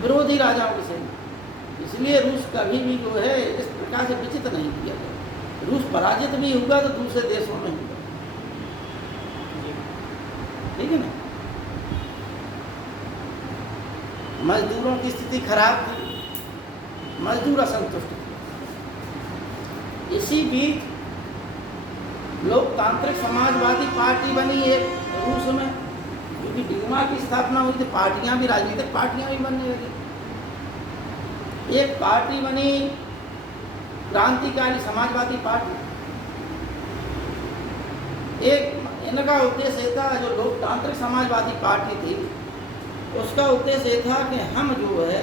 विरोधी राजाओं की सेना। इसलिए रूस कभी भी जो है इस प्रकार से विचित्र नहीं किया गया। रूस पराजित भी होगा तो दूसरे देशों में होगा, ठीक है ना? मजदूरों की स्थिति खराब थी, मजदूर असंतुष्ट थे। इसी बीच लोकतांत्रिक समाजवादी पार्टी बनी एक रूस में, क्योंकि डीमा की स्थापना हुई थी, पार्टियां भी, राजनीतिक पार्टियां भी बनने लगी। एक पार्टी बनी क्रांतिकारी समाजवादी पार्टी। एक इनका उद्देश्य था, जो लोकतांत्रिक समाजवादी पार्टी थी उसका उद्देश्य ये था कि हम जो है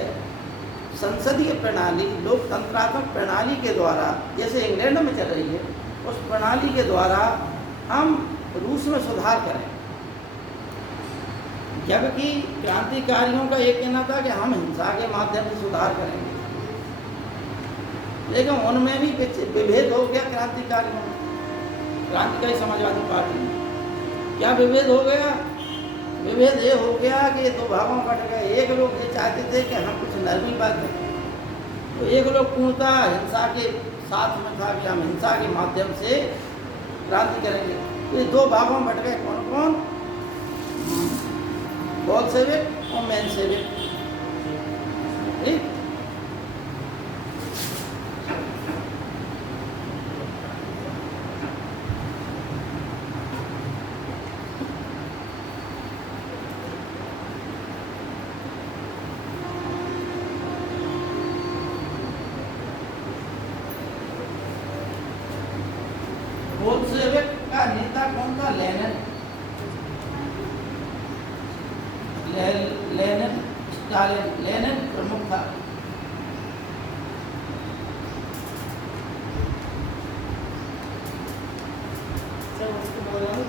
संसदीय प्रणाली, लोकतंत्रात्मक प्रणाली के द्वारा, जैसे इंग्लैंड में चल रही है, उस प्रणाली के द्वारा हम रूस में सुधार करें। जबकि क्रांतिकारियों का एक कहना था कि हम हिंसा के माध्यम से सुधार करेंगे, लेकिन उनमें भी विभेद हो गया। क्रांतिकारी समाजवादी पार्टी में क्या विभेद हो गया? विभेद ये हो गया कि ये दो भागों में बट गए। एक लोग ये चाहते थे कि हम कुछ नरमी बात करें, तो एक लोग पूर्णतः हिंसा के साथ में था कि हम हिंसा के माध्यम से क्रांति करेंगे। तो ये दो भागों में बट गए। कौन कौन? बोल्शेविक और मेंशेविक, ठीक? बोल्शेविक का नेता कौन था? लेनिन। स्टालिन, लेनिन प्रमुख था। सर उसको बोल रहा हूँ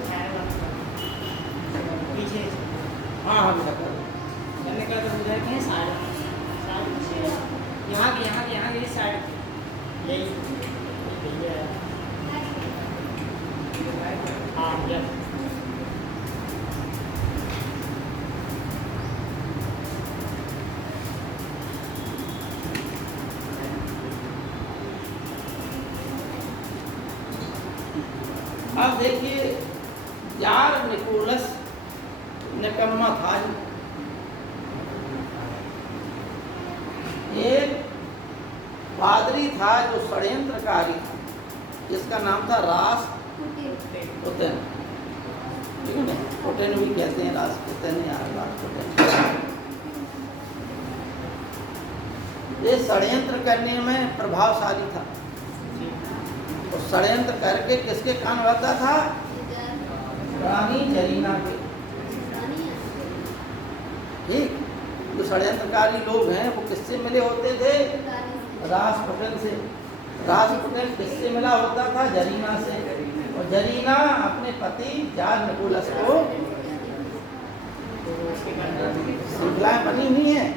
पीछे। हाँ हाँ बेटा कर। मैंने कहा तो उधर के साइड यहाँ के साइड यही हाँ यस। अब देखिए, जार निकोलस निकम्मा था ही। एक पादरी था जो षड्यंत्रकारी था, जिसका नाम था रासपुटिन, ठीक है ना? पुटिन भी कहते हैं, रासपुटिन या रासपुटिन। ये षड्यंत्र करने में प्रभावशाली था। तो षड्यंत्र करके किसके कान भरता था? रानी जरीना के। ठीक, जो षड्यंत्रकारी लोग हैं वो किससे मिले होते थे? रासपुटिन से। रासपुटिन किससे मिला होता था? जरीना से। और जरीना अपने पति जार निकोलस को, श्रृंखलाएं बनी हुई हैं,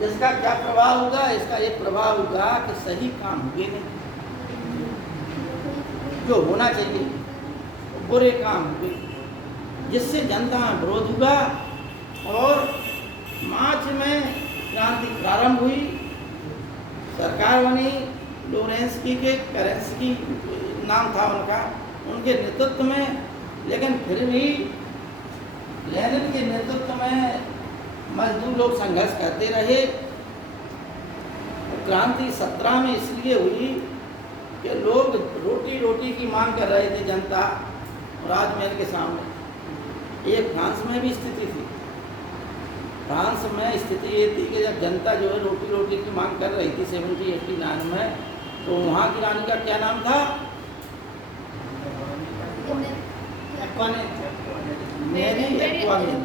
इसका क्या प्रभाव होगा? इसका ये प्रभाव होगा कि सही काम हुए नहीं, जो होना चाहिए बुरे काम हुए। जिससे जनता में विरोध हुआ और मार्च में क्रांति प्रारंभ हुई। सरकार बनी लोरेंस्की के, केरेंस्की नाम था उनका, उनके नेतृत्व में। लेकिन फिर भी लेनिन के नेतृत्व में मजदूर लोग संघर्ष करते रहे। क्रांति 17 में इसलिए हुई कि लोग रोटी की मांग कर रहे थे, जनता राजमहल के सामने। एक फ्रांस में भी स्थिति थी। फ्रांस में स्थिति ये थी कि जब जनता जो है रोटी की मांग कर रही थी 1789 में, तो वहाँ की रानी का क्या नाम था? मैरी एक्वानेत।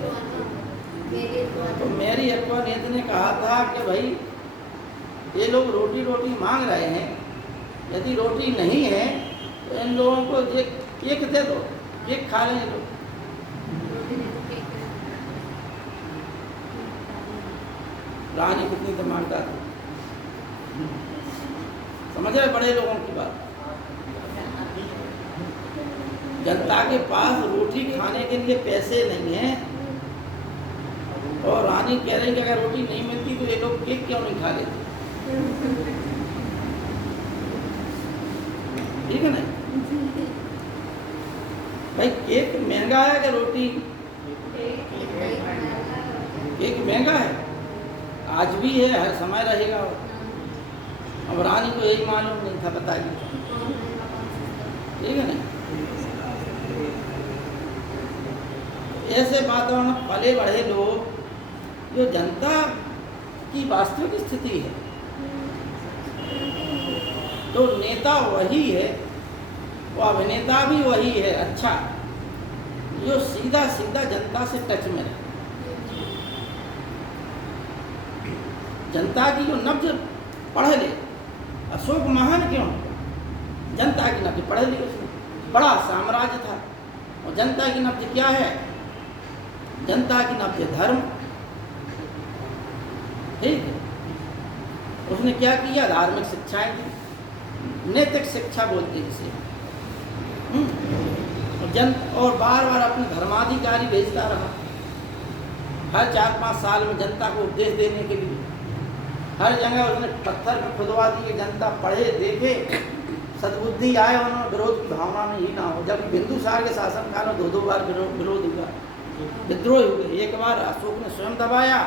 तो मैरी एक्वानेत ने कहा था कि भाई ये लोग रोटी मांग रहे हैं, यदि रोटी नहीं है तो इन लोगों को केक दे दो, केक खा लेंगे लोग। रानी कितनी दिमागदार थी, समझ रहे बड़े लोगों की बात। जनता के पास रोटी खाने के लिए पैसे नहीं हैं और रानी कह रही कि अगर रोटी नहीं मिलती तो ये लोग केक क्यों नहीं खा लेते? ठीक है ना भाई? केक महंगा है कि रोटी? केक महंगा है, आज भी है, हर समय रहेगा। अब रानी को यही मालूम नहीं था, बताइए। ठीक है ना? ऐसे वातावरण पले बढ़े लोग, जो जनता की वास्तविक स्थिति है, तो नेता वही है, वो अभिनेता भी वही है, अच्छा, जो सीधा जनता से टच में है। जनता की जो नब्ज पढ़ ले। अशोक महान क्यों? जनता की नब्ज पढ़ ली उसने। बड़ा साम्राज्य था और जनता की नब्ज क्या है? जनता की नब्ज धर्म। ठीक है, उसने क्या किया? धार्मिक शिक्षाएं दी, नैतिक शिक्षा बोलते हैं इसे। और बार अपने धर्माधिकारी भेजता रहा, हर 4-5 साल में जनता को उपदेश देने के लिए। हर जगह उसने पत्थर में खुदवा दिए, जनता पढ़े देखे, सद्बुद्धि आए, उन्होंने विरोध की भावना में ही ना हो। जब बिंदुसार के शासनकाल में 2 बार विरोध हुआ, विद्रोह हुए। एक बार अशोक ने स्वयं दबाया,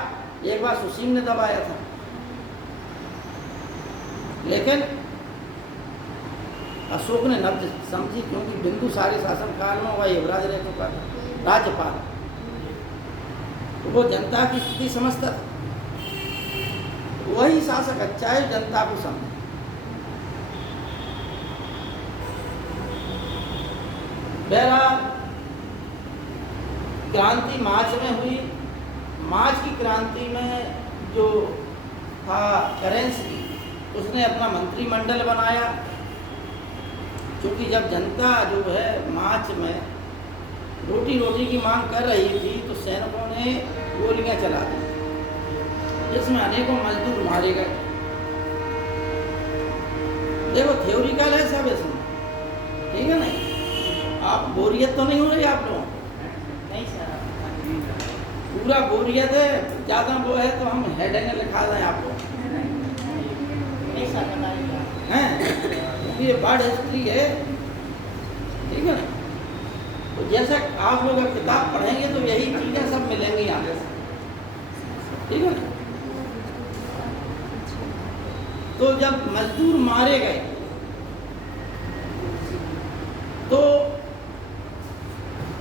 एक बार सुसीम ने दबाया था। लेकिन अशोक ने नब्ज समझी, क्योंकि बिंदुसार के शासनकाल में वह युवराज रह चुका था, राज्यपाल, तो वो जनता की स्थिति समझता था। वही शासक अच्छा है, जनता को समझे। बहरहाल क्रांति मार्च में हुई। मार्च की क्रांति में जो था केरेंस्की, उसने अपना मंत्रिमंडल बनाया। क्योंकि जब जनता जो है मार्च में रोटी की मांग कर रही थी, तो सैनिकों ने गोलियां चला दी, जिसमें अनेकों मजदूर मारे गए। देखो थ्योरिकल है सब इसमें, ठीक है नहीं? आप बोरियत तो नहीं हो रही आप लोगों को? नहीं सर, पूरा बोरियत है, ज़्यादा वो है तो हम हेडिंग लिखा दें आपको, नहीं सर, बताइए हैं? क्योंकि ये वर्ड हिस्ट्री है, ठीक है ना? तो जैसा आप लोग अब किताब पढ़ेंगे तो यही चीज़ें सब मिलेंगी आगे से, ठीक है ना? तो जब मजदूर मारे गए तो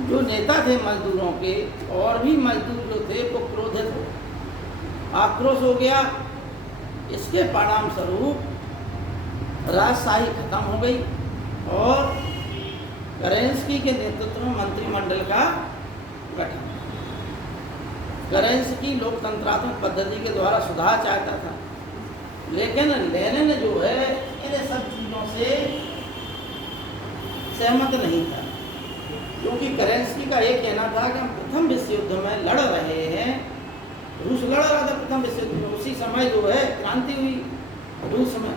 जो नेता थे मजदूरों के, और भी मजदूर जो थे वो क्रोधित हो, आक्रोश हो गया। इसके परिणाम स्वरूप राजशाही खत्म हो गई और केरेंस्की के नेतृत्व में मंत्रिमंडल का गठन। केरेंस्की लोकतंत्रात्मक पद्धति के द्वारा सुधार चाहता था, लेकिन लेनिन जो है इन सब चीज़ों से सहमत नहीं था, क्योंकि केरेंस्की का ये कहना था कि हम प्रथम विश्व युद्ध में लड़ रहे हैं, रूस लड़ रहा था प्रथम विश्व युद्ध में, उसी समय जो है क्रांति हुई रूस में।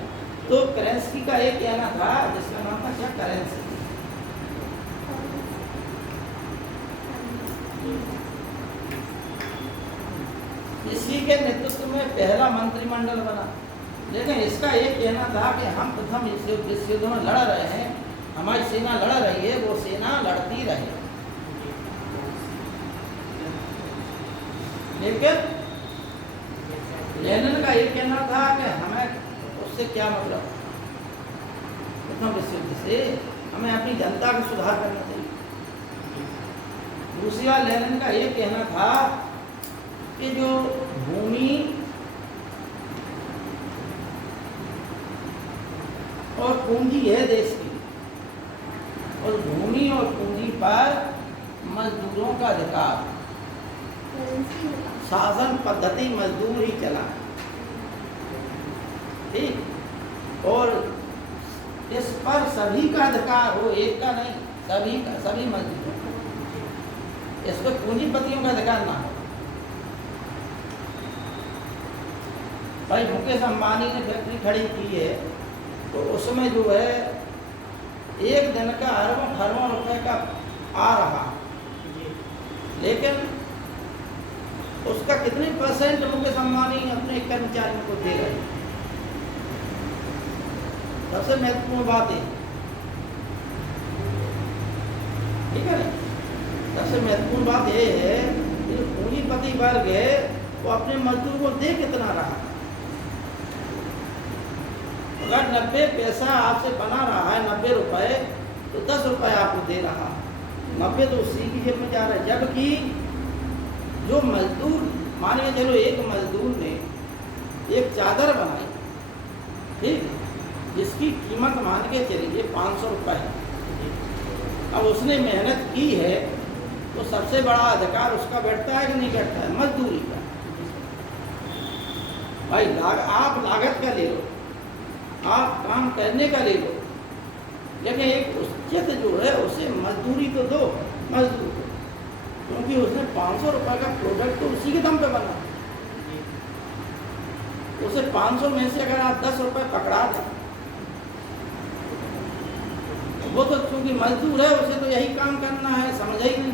तो केरेंस्की का ये कहना था, जिसका नाम था क्या, केरेंस्की, इसी के नेतृत्व में पहला मंत्रिमंडल बना। लेकिन इसका ये कहना था कि हम प्रथम इस युद्ध में लड़ रहे हैं, हमारी सेना लड़ रही है, वो सेना लड़ती रहे। लेकिन लेनिन का ये कहना था कि हमें उससे क्या मतलब, प्रथम विश्व युद्ध से हमें अपनी जनता का सुधार करना चाहिए। दूसरी बात लेनिन का ये कहना था कि जो भूमि और पूंजी है देश की, और भूमि और पूंजी पर मजदूरों का अधिकार, शासन पद्धति मजदूर ही चला, ठीक, और इस पर सभी का अधिकार हो, एक का नहीं, सभी का, सभी मजदूर, इस पर पूंजीपतियों का अधिकार ना हो। भाई मुकेश अंबानी ने फैक्ट्री खड़ी की है, तो उसमें जो है एक दिन का अरबों खरबों रुपए का आ रहा, लेकिन उसका कितने परसेंट मुकेश अंबानी अपने कर्मचारियों को दे रहे हैं। सबसे महत्वपूर्ण बात है, ठीक है ना, सबसे महत्वपूर्ण बात यह है कि जो पूंजीपति वर्ग है वो अपने मजदूर को दे कितना रहा। अगर 90 पैसा आपसे बना रहा है, 90 रुपए, तो 10 रुपए आपको दे रहा, 90 तो उसी की जेब में जा रहा है। जबकि जो मजदूर, मान के चलो एक मजदूर ने एक चादर बनाई, ठीक, जिसकी कीमत मान के चलिए 500 रुपये है, अब उसने मेहनत की है, तो सबसे बड़ा अधिकार उसका बैठता है कि नहीं बैठता है, मजदूरी का। भाई आप लागत का ले लो, आप काम करने का ले लो, लेकिन एक उचित जो है उसे मजदूरी तो दो मजदूर को, क्योंकि उसने 500 रुपये का प्रोडक्ट तो उसी के दम पे बना, उसे 500 में से अगर आप 10 रुपये पकड़ा दें, वो तो चूंकि मजदूर है, उसे तो यही काम करना है, समझ ही नहीं।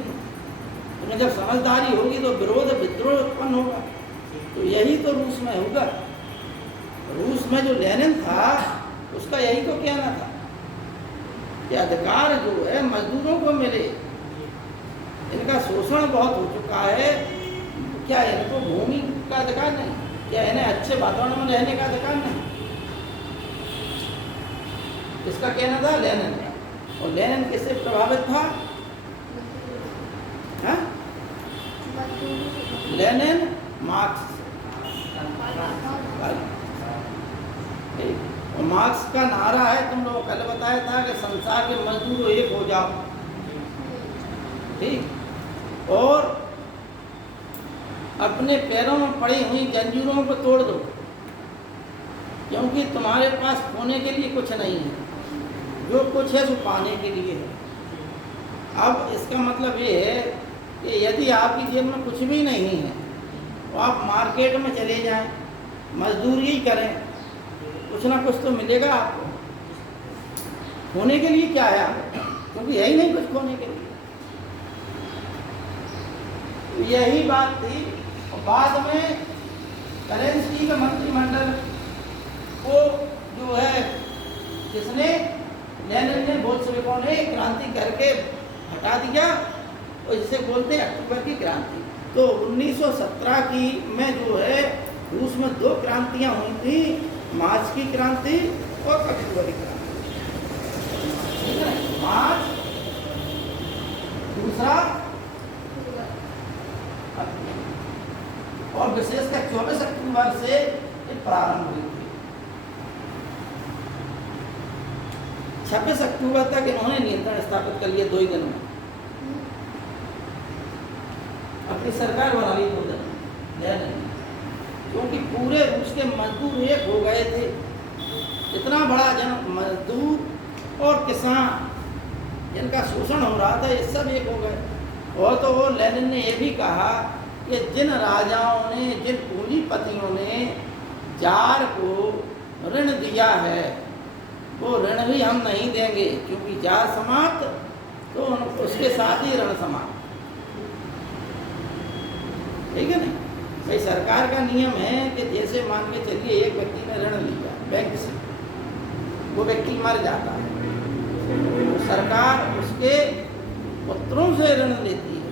तो जब समझदारी होगी तो विरोध विद्रोह उत्पन्न होगा। तो यही तो रूस में होगा। रूस में जो लेनिन था उसका यही तो कहना था कि अधिकार जो है मजदूरों को मिले, इनका शोषण बहुत हो चुका है, क्या इनको भूमि का अधिकार नहीं, क्या इन्हें अच्छे वातावरण में रहने का अधिकार नहीं, इसका कहना था लेनिन का। और लेनिन किससे प्रभावित था? हाँ? लेनिन मार्क्स, और मार्क्स का नारा है, तुम लोगों को कल बताया था कि संसार के मजदूर एक हो जाओ, ठीक, और अपने पैरों में पड़ी हुई जंजीरों को तोड़ दो, क्योंकि तुम्हारे पास खोने के लिए कुछ नहीं है, जो कुछ है सो पाने के लिए है। अब इसका मतलब ये है कि यदि आपकी जेब में कुछ भी नहीं है तो आप मार्केट में चले जाएं, मजदूरी ही करें, कुछ ना कुछ तो मिलेगा आपको। खोने के लिए क्या है आपको, क्योंकि है ही नहीं कुछ खोने के लिए। तो यही बात थी। और बाद में करेंसी का मंत्रिमंडल को जो है किसने, लेनिन ने, बोल्शेविकों ने क्रांति करके हटा दिया, और जिसे बोलते हैं अक्टूबर की क्रांति। तो 1917 की में जो है रूस में 2 क्रांतियां हुई थी, मार्च की क्रांति और अक्टूबर की क्रांति। मार्च, दूसरा और विशेषकर 24 अक्टूबर से ये प्रारंभ हुई थी। 26 अक्टूबर तक इन्होंने नियंत्रण स्थापित कर लिया 2 ही दिन में, अपनी सरकार बना ली 2 दिन में, क्योंकि पूरे रूस के मजदूर एक हो गए थे। इतना बड़ा जन मजदूर और किसान जिनका शोषण हो रहा था, ये सब एक हो गए। और तो वो लेनिन ने ये भी कहा कि जिन राजाओं ने, जिन पूंजीपतियों ने जार को ऋण दिया है, वो ऋण भी हम नहीं देंगे, क्योंकि जार समाप्त तो उसके साथ ही ऋण समाप्त, ठीक है नहीं। भाई सरकार का नियम है कि जैसे मान के चलिए एक व्यक्ति ने ऋण लिया बैंक से, वो व्यक्ति मर जाता है, तो सरकार उसके पुत्रों से ऋण लेती है,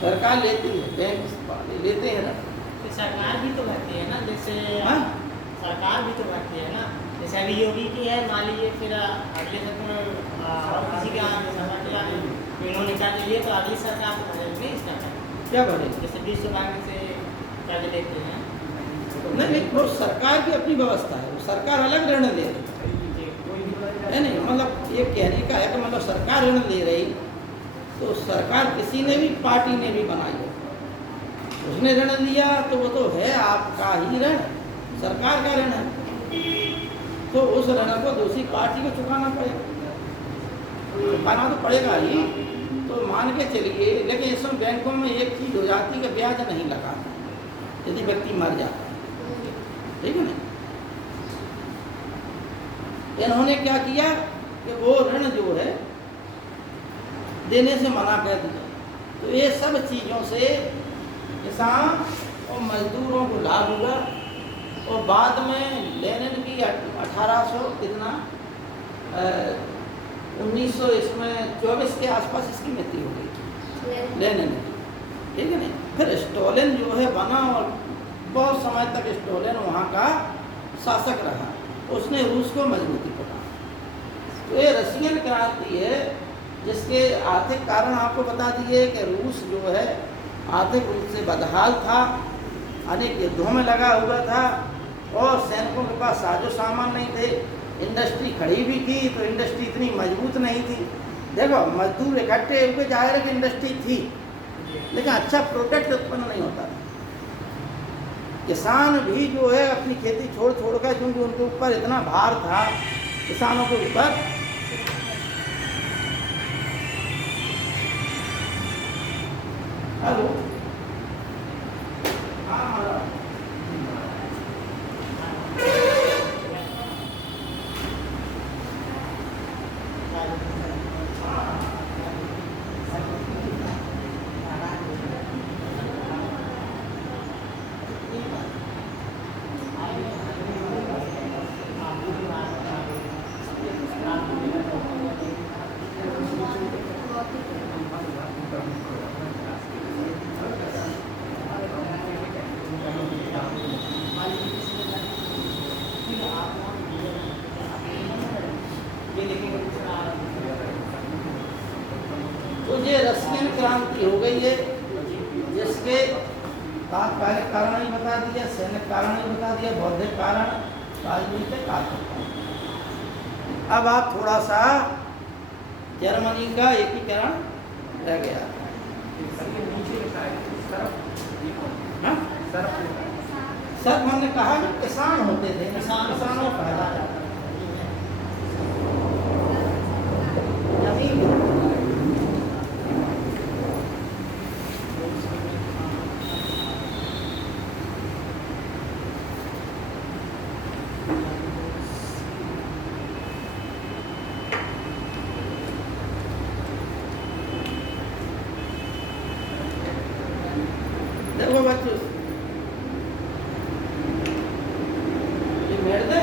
सरकार लेती है, बैंक वाले लेते हैं ऋण। तो सरकार भी तो भरती है ना, जैसे हाँ? सरकार भी तो भरती है ना, जैसे अभी योगी की है, मान लीजिए फिर अगले किसी का इन्होंने कर्ज लिए तो अगली सरकार को भरेगी इसका क्या भरेगी? जैसे विश्व बैंक से कर्ज लेते हैं। नहीं, वो सरकार की अपनी व्यवस्था है, वो सरकार अलग ऋण ले रही है नहीं, मतलब ये कहने का है कि मतलब सरकार ऋण ले रही, तो सरकार किसी ने भी, पार्टी ने भी बनाई है, उसने ऋण लिया तो वो तो है आपका ही ऋण, सरकार का ऋण है, तो उस ऋण को दूसरी पार्टी को चुकाना पड़ेगा, चुकाना तो पड़ेगा ही। तो मान के चलिए, लेकिन इसमें बैंकों में एक चीज़ हो जाती है कि ब्याज नहीं लगाता यदि व्यक्ति मर जाता है, ठीक है ना। इन्होंने क्या किया कि वो ऋण जो है देने से मना कर दिया, तो ये सब चीज़ों से किसान और मजदूरों को लाभ हुआ। और बाद में लेनिन की 1800 कितना 1900 इसमें 24 के आसपास इसकी मृत्यु हो गई लेनिन की, ठीक है ना। फिर स्टालिन जो है बना और बहुत समय तक स्टालिन वहाँ का शासक रहा, उसने रूस को मजबूती पकड़ा। तो ये रशियन क्रांति है जिसके आर्थिक कारण आपको बता दिए कि रूस जो है आर्थिक रूप से बदहाल था, अनेक युद्धों में लगा हुआ था और सैनिकों के पास साजो सामान नहीं थे, इंडस्ट्री खड़ी भी की तो इंडस्ट्री इतनी मजबूत नहीं थी। देखो मजदूर इकट्ठे हुए, जाहिर है कि इंडस्ट्री थी लेकिन अच्छा प्रोडक्ट उत्पन्न नहीं होता था। किसान भी जो है अपनी खेती छोड़ कर, क्योंकि उनके ऊपर इतना भार था किसानों के ऊपर, हेलो तो ये रशियन क्रांति हो गई है जिसके तात्कालिक कारण ही बता दिया, सैनिक कारण ही बता दिया, बौद्धिक कारण, राजनीतिक कारण। अब आप थोड़ा सा जर्मनी का एकीकरण रह गया, सर हमने कहा कि किसान होते थे, किसानों को कहा जाता था। देखो बच्चों, ये मेड़ दे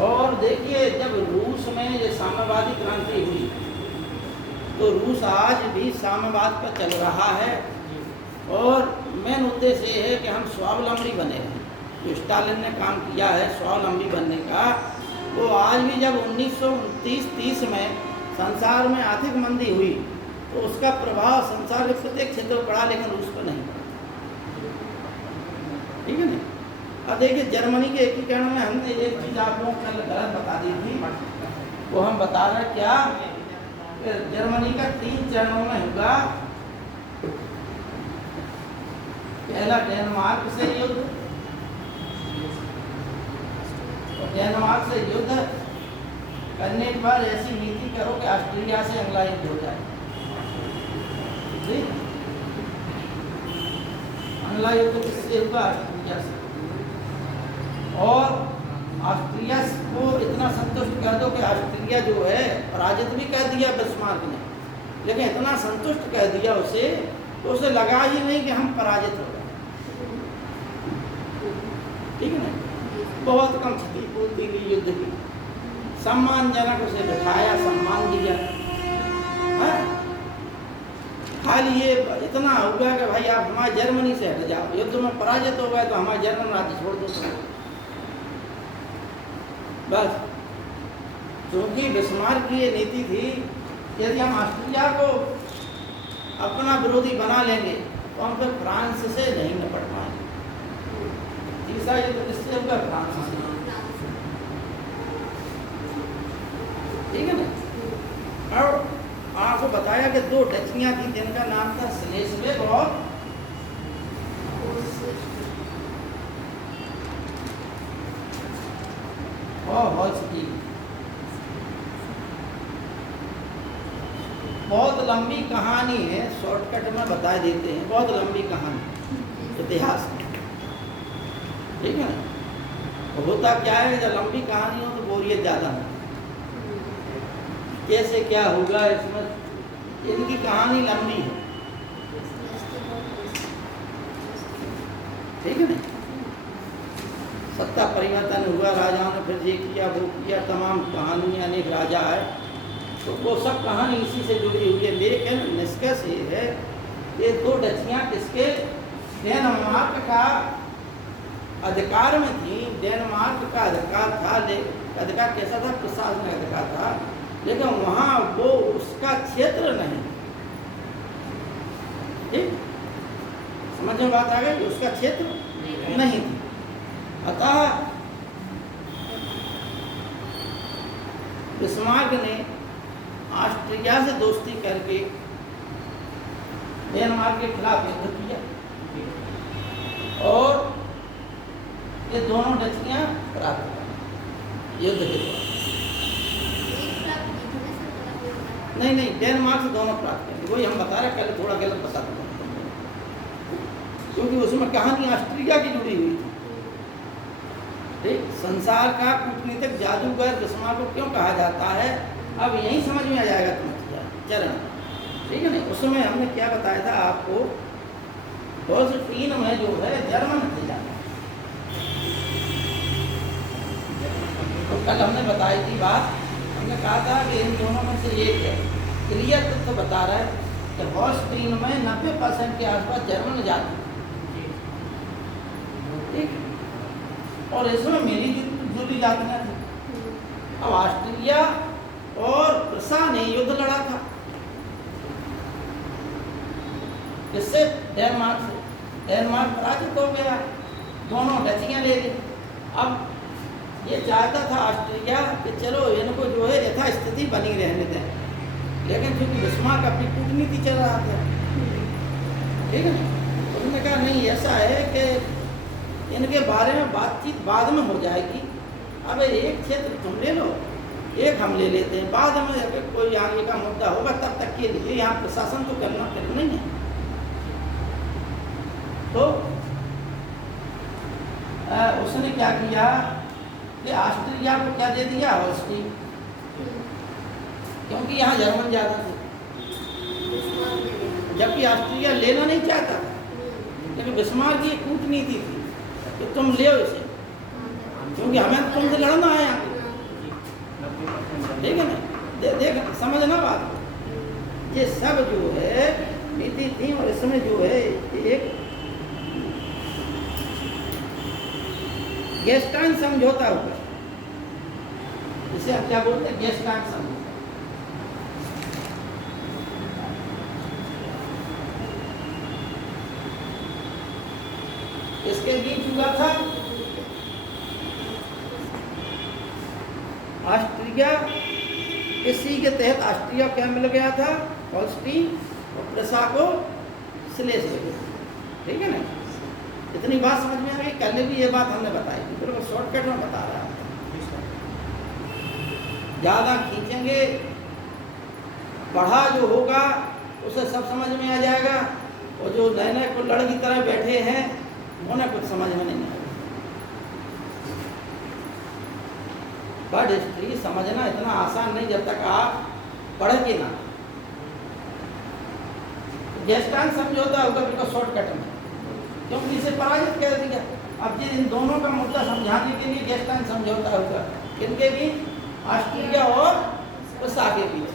और देखिए जब रूस में ये साम्यवादी क्रांति हुई तो रूस आज भी साम्यवाद पर चल रहा है और मेन उद्देश्य ये है कि हम स्वावलंबी बने हैं। जो स्टालिन ने काम किया है स्वावलंबी बनने का, वो आज भी जब 1929-30 में संसार में आर्थिक मंदी हुई तो उसका प्रभाव संसार के प्रत्येक क्षेत्र पर पड़ा लेकिन रूस पर नहीं पड़ा, ठीक है ना। अब देखिए जर्मनी के एकीकरण में हमने एक चीज़ आप लोगों को गलत बता दी थी, वो हम बता रहे क्या, जर्मनी का 3 चरणों में होगा। पहला डेनमार्क से युद्ध, डेनमार्क से युद्ध करने के बाद ऐसी नीति करो कि ऑस्ट्रेलिया से अगला युद्ध हो जाए, ठीक। अगला युद्ध किससे होगा? ऑस्ट्रेलिया से। और ऑस्ट्रिया को इतना संतुष्ट कर दो कि ऑस्ट्रिया जो है पराजित भी कह दिया बिस्मार्क ने, लेकिन इतना संतुष्ट कह दिया उसे तो उसे लगा ही नहीं कि हम पराजित हो गए। ठीक है ना, बहुत कम क्षतिपूर्ति ली युद्ध की, सम्मानजनक उसे बिठाया, सम्मान दिया। खाली ये इतना हुआ कि भाई आप हमारे जर्मनी से हट जाओ, युद्ध में पराजित हो गए तो हमारे जर्मन राज्य छोड़ दो तुम, बस। क्योंकि बिस्मार्क की ये नीति थी, यदि हम ऑस्ट्रिया को अपना विरोधी बना लेंगे तो हम फिर फ्रांस से नहीं निपट पाएंगे। तीसरा युद्ध किससे होगा? फ्रांस से। ठीक है ना। और आपको बताया कि 2 डचियां थी जिनका नाम था स्लेस्विग और होल्स्टीन। बहुत लंबी कहानी है, शॉर्टकट में बता देते हैं, बहुत लंबी कहानी इतिहास में। ठीक है ना। होता क्या है, जब लंबी कहानी हो तो बोरियत ज़्यादा हो, कैसे क्या होगा इसमें, इनकी कहानी लंबी है। ठीक है ना। सत्ता परिवर्तन हुआ, राजाओं ने फिर ये किया वो किया, तमाम कहानियाँ, अनेक राजा आए, तो वो सब कहानी इसी से जुड़ी हुई है। लेकिन निष्कर्ष ये है, ये 2 डचियाँ किसके? डेनमार्क का अधिकार में थी। डेनमार्क का अधिकार था, अधिकार कैसा था? प्रशासनिक अधिकार था, लेकिन वहाँ वो उसका क्षेत्र नहीं। ठीक, समझ में बात आ गई? उसका क्षेत्र नहीं थी। अतः बिस्मार्क ने ऑस्ट्रिया से दोस्ती करके डेनमार्क के खिलाफ युद्ध किया और ये दोनों डचियां प्राप्त कर युद्ध के द्वारा। नहीं, डेनमार्क से दोनों प्राप्त करेंगे, वही हम बता रहे, पहले थोड़ा गलत बता दूंगा क्योंकि उसमें कहानी ऑस्ट्रिया की जुड़ी हुई थी। ठीक, संसार का कूटनीतिक जादूगर बिस्मार्क को क्यों कहा जाता है, अब यही समझ में आ जाएगा तुम्हें चरण। ठीक है ना। उसमें हमने क्या बताया था आपको, होल्स्टीन में जो है जर्मन थे ज़्यादा। तो कल हमने बताई थी बात, हमने कहा था कि इन दोनों में से एक है। क्लियर तथ्य बता रहा है कि होल्स्टीन में 90% के आसपास जर्मन जाति। ठीक, और इसमें मिली जुली जातियाँ थी। अब ऑस्ट्रिया और प्रसा ने युद्ध लड़ा था, इससे डेनमार्क से। डेनमार्क पराजित हो गया, दोनों डचियाँ ले ली। अब ये चाहता था ऑस्ट्रिया कि चलो इनको जो है यथास्थिति बनी रहने दें, लेकिन क्योंकि बिस्मार्क अपनी कूटनीति चल रहा था। ठीक है ना। उन्होंने कहा नहीं, ऐसा है कि इनके बारे में बातचीत बाद में हो जाएगी, अब एक क्षेत्र तुम ले लो, एक हम ले लेते हैं, बाद में अगर कोई आगे का मुद्दा होगा तब तक के लिए यहाँ प्रशासन तो करना नहीं है। तो उसने क्या किया कि ऑस्ट्रिया को क्या दे दिया? होल्स्टीन, क्योंकि यहाँ जर्मन ज़्यादा थे, जबकि ऑस्ट्रिया लेना नहीं चाहता था, लेकिन बिस्मार्क की कूटनीति थी कि तुम ले इसे, क्योंकि हमें तुमसे लड़ना है यहाँ। ठीक है ना। देख समझना बात, ये सब जो है नीति थी। और इसमें जो है एक गेस्टाइन समझौता हुआ, जिसे आप क्या बोलते हैं? गेस्टाइन समझौता। इसके बीच हुआ था ऑस्ट्रिया, इसी के तहत ऑस्ट्रिया क्या मिल गया था? होल्स्टीन, और प्रसा को स्लेस्विग। ठीक है ना। इतनी बात समझ में आ गई। कल भी ये बात हमने बताई थी, बिल्कुल शॉर्टकट में बता रहा हूँ। ज़्यादा खींचेंगे, पढ़ा जो होगा उसे सब समझ में आ जाएगा, और जो नए नए को लड़ की तरह बैठे हैं उन्हें कुछ समझ में नहीं आएगा। बट हिस्ट्री समझना इतना आसान नहीं जब तक आप पढ़ के ना। गेस्टान समझौता होगा बिल्कुल शॉर्टकट में, क्योंकि इसे पराजित कर दिया। अब जी इन दोनों का मुद्दा समझाने के लिए गेस्टान समझौता होगा, किनके बीच? ऑस्ट्रिया और रूसा के बीच।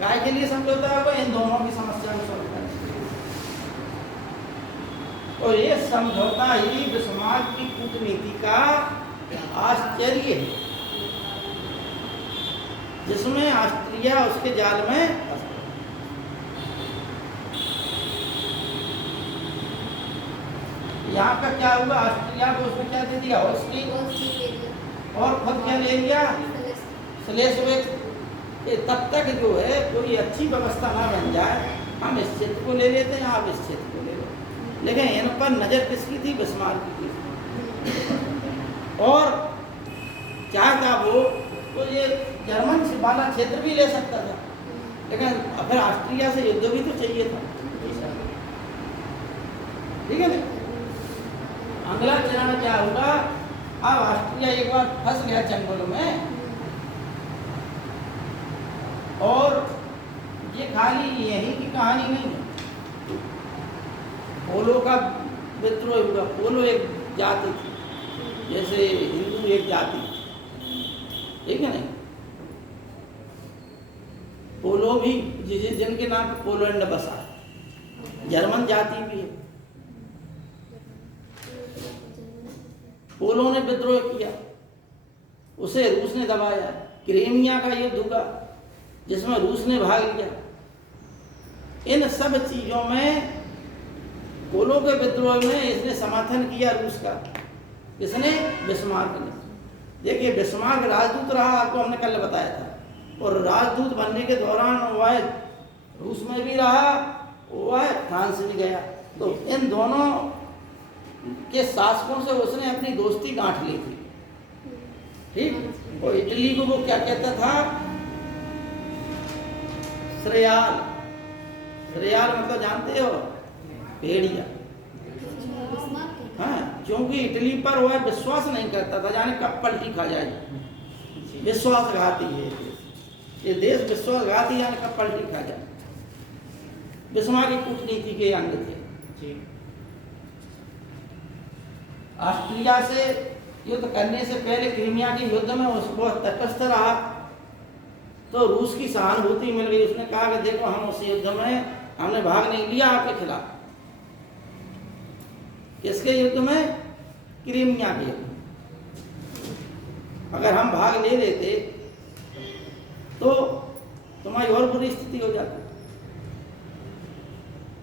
काय के लिए समझौता होगा? इन दोनों की समस्या को सॉल्व करने के लिए। और ये समझौता ही बिस्मार्क की कूटनीति का आश्चर्य है, जिसमें ऑस्ट्रिया उसके जाल में। यहाँ का क्या हुआ? ऑस्ट्रिया को उसने क्या दे दिया? होल्स्टीन। और खुद क्या ले लिया? स्लेस्विग। ये तब तक जो है कोई अच्छी व्यवस्था ना बन जाए, हम इस क्षेत्र को ले लेते हैं, आप इस क्षेत्र को ले लेते। लेकिन इन पर नजर किसकी थी? बिस्मार्क की थी। और चाहता वो तो ये जर्मन से वाला क्षेत्र भी ले सकता था, लेकिन फिर ऑस्ट्रिया से युद्ध भी तो चाहिए था, ठीक है ना? अगला चरण क्या होगा? अब ऑस्ट्रिया एक बार फंस गया चंगुल में, और ये खाली यही की कहानी नहीं है। पोलो का विद्रोह हुआ। पोलो एक जाति थी, जैसे हिंदू एक जाति, ठीक है नहीं? पोलो भी जिनके नाम पे पोलैंड बसा, जर्मन जाति भी है। पोलो ने विद्रोह किया, उसे रूस ने दबाया। क्रीमिया का युद्ध हुआ, जिसमें रूस ने भाग लिया। इन सब चीजों में पोलो के विद्रोह में इसने समर्थन किया रूस का। किसने? बिस्मार्क ने। देखिए बिस्मार्क राजदूत रहा, आपको हमने कल बताया था, और राजदूत बनने के दौरान वह रूस में भी रहा, वह फ्रांस भी गया। तो इन दोनों के शासकों से उसने अपनी दोस्ती गांठ ली थी, ठीक? और इटली को वो क्या कहता था? श्रेयाल। श्रेयाल मतलब जानते हो? भेड़िया। हाँ, क्योंकि इटली पर वह विश्वास नहीं करता था, जाने कब पलटी खा जाए। विश्वासघाती है ये देश, विश्वासघाती, जाने कब पलटी खा जाए। बिस्मार्क की कूटनीति के अंग थे। ऑस्ट्रिया से युद्ध करने से पहले क्रीमिया के युद्ध में उसको तटस्थ रहा, तो रूस की सहानुभूति मिल गई। उसने कहा कि देखो हम उस युद्ध में हमने भाग नहीं लिया आपके खिलाफ। किसके युद्ध में? क्रीमिया के युद्ध। अगर हम भाग ले लेते तो तुम्हारी और बुरी स्थिति हो जाती।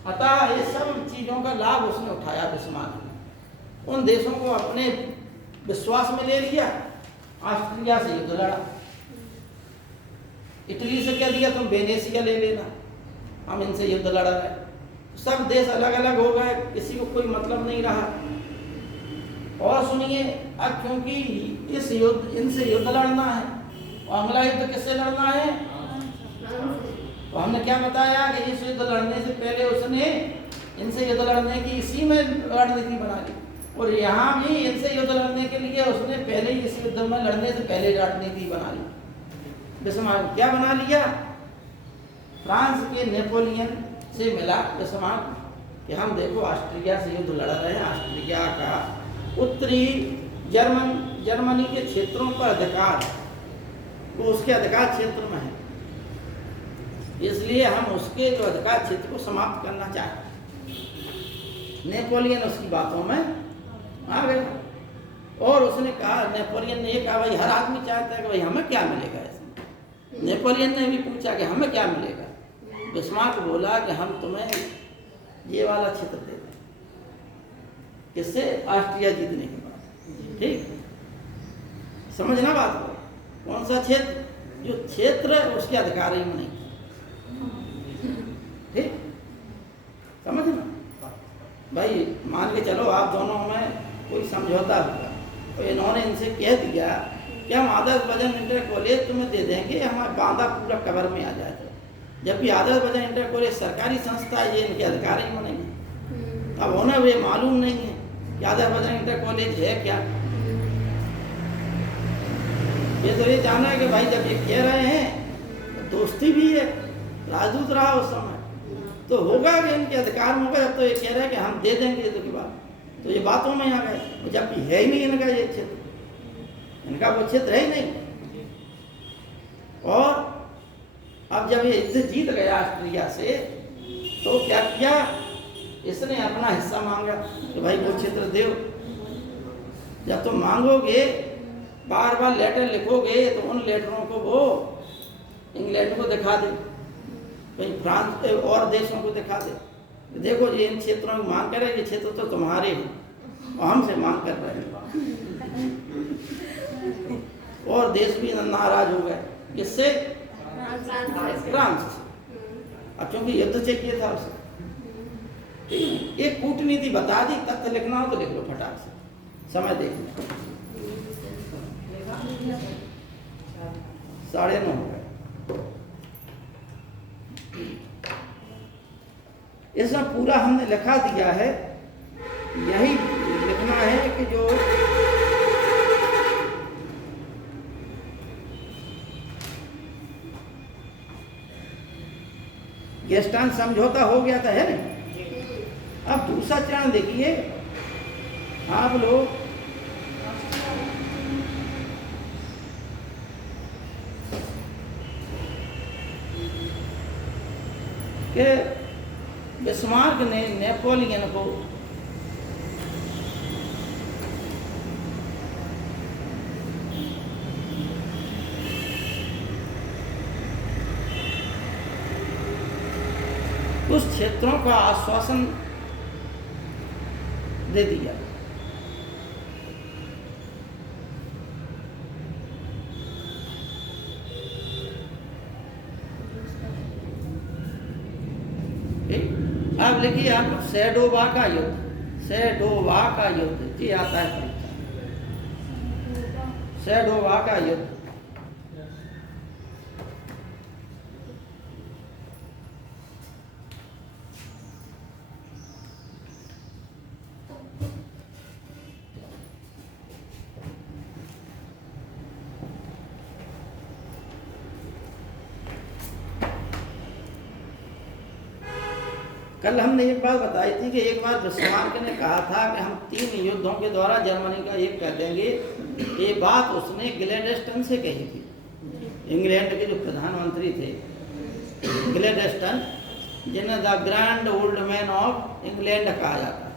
अतः ये सब चीजों का लाभ उसने उठाया बिस्मार्क ने। उन देशों को अपने विश्वास में ले लिया। ऑस्ट्रिया से युद्ध लड़ा। इटली से क्या दिया? तुम वेनेसिया ले लेना, हम इनसे युद्ध लड़ा रहे। सब देश अलग अलग हो गए, किसी को कोई मतलब नहीं रहा। और सुनिए, अब क्योंकि इस युद्ध इनसे युद्ध लड़ना है, और अगला युद्ध किससे लड़ना है? तो हमने क्या बताया कि इस युद्ध लड़ने से पहले उसने इनसे युद्ध लड़ने की इसी में रणनीति बना ली, और यहाँ भी इनसे युद्ध लड़ने के लिए उसने पहले ही इस युद्ध में लड़ने से पहले रणनीति बना ली। बिस्मार्क क्या बना लिया? फ्रांस के नेपोलियन से मिला बिस्मार्क कि हम देखो ऑस्ट्रिया से युद्ध लड़ रहे हैं। ऑस्ट्रिया का उत्तरी जर्मनी के क्षेत्रों पर अधिकार, वो उसके अधिकार क्षेत्र में है, इसलिए हम उसके जो अधिकार क्षेत्र को समाप्त करना चाहते हैं। नेपोलियन उसकी बातों में आ गया, और उसने कहा, नेपोलियन ने ये कहा भाई हर आदमी चाहता है कि भाई हमें क्या मिलेगा इसमें। नेपोलियन ने भी पूछा कि हमें क्या मिलेगा। बिस्मार्क बोला कि हम तुम्हें ये वाला क्षेत्र दे दें। किससे? ऑस्ट्रिया जीतने के बाद। ठीक, समझना बात को। कौन सा क्षेत्र? जो क्षेत्र उसके अधिकार ही में नहीं। ठीक, समझना भाई। मान के चलो आप दोनों में कोई समझौता होगा, तो इन्होंने इनसे कह दिया कि हम आदर्श भजन इंटर कॉलेज तुम्हें दे देंगे, हमारा बांधा पूरा कवर में आ जाएगा। जबकि आदर्श भजन इंटर कॉलेज सरकारी संस्था है, ये इनके अधिकार ही में नहीं है। अब उन्हें वे मालूम नहीं है कि आदर्श भजन इंटर कॉलेज है क्या। ये तो ये जाना है कि भाई जब ये कह रहे हैं तो दोस्ती भी है, राजदूत रहा उस समय, तो होगा कि इनके अधिकार में होगा। जब तो ये कह रहे हैं कि हम दे देंगे ये तो की बात, तो ये बातों में आ गए, जबकि है ही नहीं इनका ये क्षेत्र, इनका वो क्षेत्र है ही नहीं। और अब जब ये युद्ध जीत गया ऑस्ट्रिया से, तो क्या किया, इसने अपना हिस्सा मांगा कि भाई वो क्षेत्र दो। जब तुम मांगोगे, बार बार लेटर लिखोगे, तो उन लेटरों को वो इंग्लैंड को दिखा दे, कहीं फ्रांस और देशों को दिखा दे, देखो ये इन क्षेत्रों में मांग कर रहे, ये क्षेत्र तो तुम्हारे हैं और हमसे मांग कर रहे हैं। और देश भी नाराज हो गए, किससे? फ्रांस से। अब क्योंकि युद्ध चाहिए था उसे, ठीक है। एक कूटनीति बता दी, तथ्य लिखना हो तो लिख लो फटाक से, समय देख लो। 9:30 हो गए। इसमें पूरा हमने लिखा दिया है, यही लिखना है कि जो गेस्टान समझौता हो गया था, है ना। अब दूसरा चरण देखिए आप लोग, कि बिस्मार्क ने नेपोलियन को कुछ क्षेत्रों का आश्वासन दे दिया। अब लिखिए आप सेडोवा का युद्ध, सेडोवा का युद्ध ये आता है परीक्षा, सेडोवा का युद्ध। कल हमने एक बात बताई थी कि एक बार बिस्मार्क ने कहा था कि हम 3 युद्धों के द्वारा जर्मनी का एक कर देंगे। ये बात उसने ग्लैडस्टन से कही थी, इंग्लैंड के जो प्रधानमंत्री थे ग्लैडस्टन, जिन्हें the grand old man of England कहा जाता है।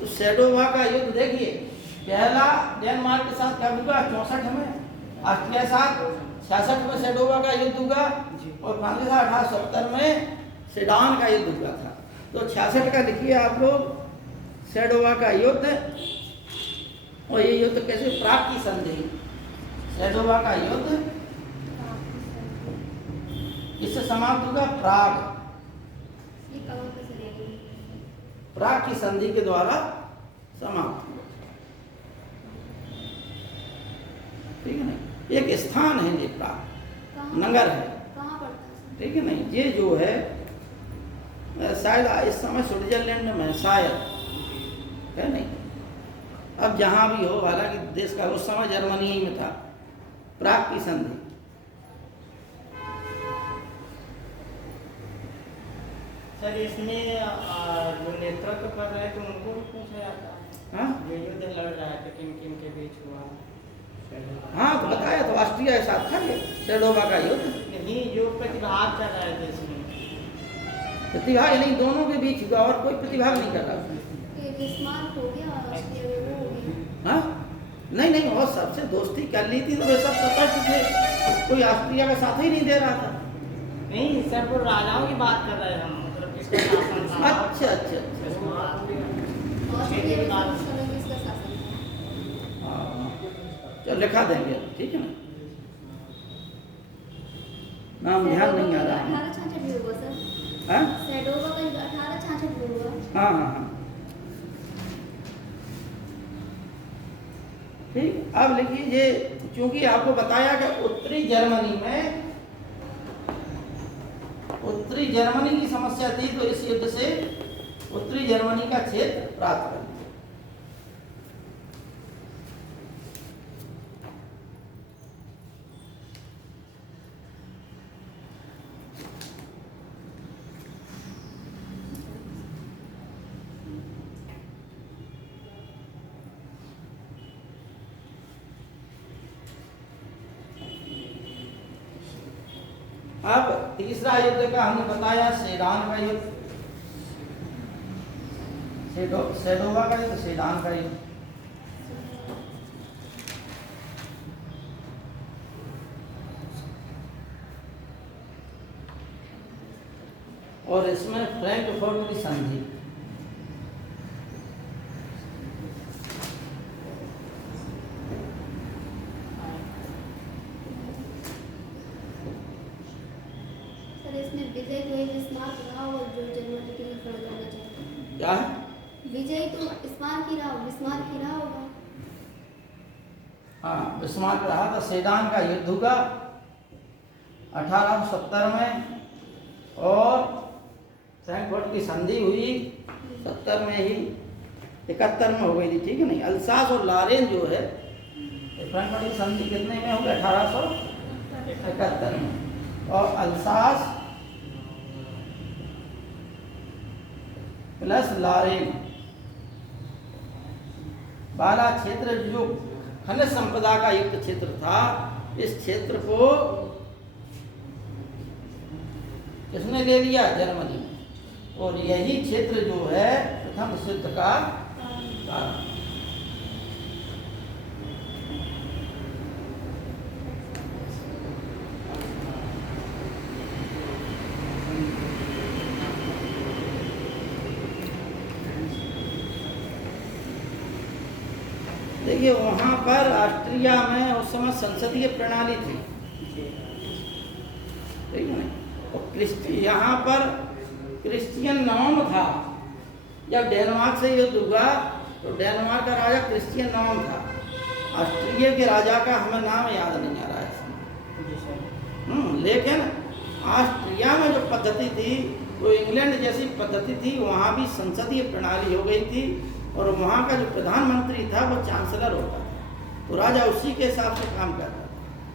तो सेडोवा का युद्ध देखिए, पहला डेनमार्क के साथ कब हुआ? 64 में। ऑस्ट्रिया के साथ 66 में सेडोवा का युद्ध हुआ, और फ्रांस के साथ 1870 में सेडान का युद्ध हुआ था। तो 66 का लिखिए आप लोग, सेडोवा का युद्ध। और ये युद्ध कैसे? प्राग की संधि, सेडोवा का युद्ध इससे समाप्त होगा प्राग, प्राग की संधि के द्वारा समाप्त हुआ, ठीक है ना। एक स्थान है ये प्राग, नगर है, ठीक है नहीं। ये जो है शायद इस समय स्विट्जरलैंड में शायद है नहीं, अब जहाँ भी हो, हालांकि देश का उस समय जर्मनी में था। प्राग की संधि, सर इसमें जो नेतृत्व कर रहे थे उनको भी पूछा जाता है, हाँ जो युद्ध लड़ रहा है किन किन के बीच हुआ? हाँ तो बताया तो, ऑस्ट्रिया के साथ था ये सेडोवा का युद्ध। नहीं, जो प्रतिभाग कर रहे थे इसमें, प्रतिभाग नहीं, दोनों के बीच हुआ, और कोई प्रतिभाग नहीं कर रहा। हाँ नहीं नहीं, और सबसे दोस्ती कर ली थी, तो वे सब तटस्थ थे, कोई ऑस्ट्रिया का साथ ही नहीं दे रहा था। नहीं सर, वो राजाओं की बात कर रहे हैं हम, मतलब किसका शासन था। अच्छा अच्छा अच्छा, चलो लिखा देंगे, ठीक है ना। नाम ध्यान नहीं आ रहा है। हाँ हाँ हाँ हाँ, ठीक। अब लिखिए, ये क्योंकि आपको बताया कि उत्तरी जर्मनी की समस्या थी, तो इस युद्ध से उत्तरी जर्मनी का क्षेत्र प्राप्त कर लिया। अब तीसरा युद्ध का हमने बताया सेडान का युद्ध, सेडोवा का युद्ध, सेडान का युद्ध। और इसमें फ्रैंकफर्ट की संधि, इसमें विजय तो एक स्मारक रहा और जो जर्मनी के लिए खड़ा करना चाहते हैं। क्या है? विजय तो स्मारक ही रहा, विस्मारक ही रहा होगा। हाँ, बिस्मार्क रहा था। सेडान का युद्ध हुआ 1870 में और फ्रैंकफर्ट की संधि हुई 70 में ही, 71 में हो गई थी, ठीक है नहीं। अल्सास और लारेन जो है, फ्रैंकफर्ट की संधि कितने में हो गई? 1871 में। और अल्सास प्लस लारेन बाला क्षेत्र जो खनिज संपदा का युक्त क्षेत्र था, इस क्षेत्र को किसने ले लिया? जर्मनी ने। और यही क्षेत्र जो है प्रथम विश्व युद्ध का कारण। देखिए वहाँ पर ऑस्ट्रिया में उस समय संसदीय प्रणाली थी, ठीक है ना। और यहाँ पर क्रिश्चियन नाम था। जब डेनमार्क से युद्ध हुआ तो डेनमार्क का राजा क्रिश्चियन नाम था। ऑस्ट्रिया के राजा का हमें नाम याद नहीं आ रहा है इस समय। लेकिन ऑस्ट्रिया में जो पद्धति थी वो इंग्लैंड जैसी पद्धति थी, वहाँ भी संसदीय प्रणाली हो गई थी। और वहाँ का जो प्रधानमंत्री था वो चांसलर होता था, तो राजा उसी के हिसाब से काम करता था।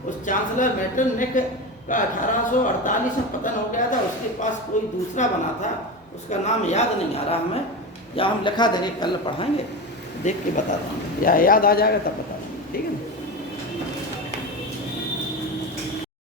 उस चांसलर मेटरनिक का 1848 में पतन हो गया था। उसके पास कोई दूसरा बना था, उसका नाम याद नहीं आ रहा हमें, या हम लिखा देंगे, कल पढ़ाएंगे, देख के बता दूँगा, या याद आ जाएगा तब बता दूँगा, ठीक है ना।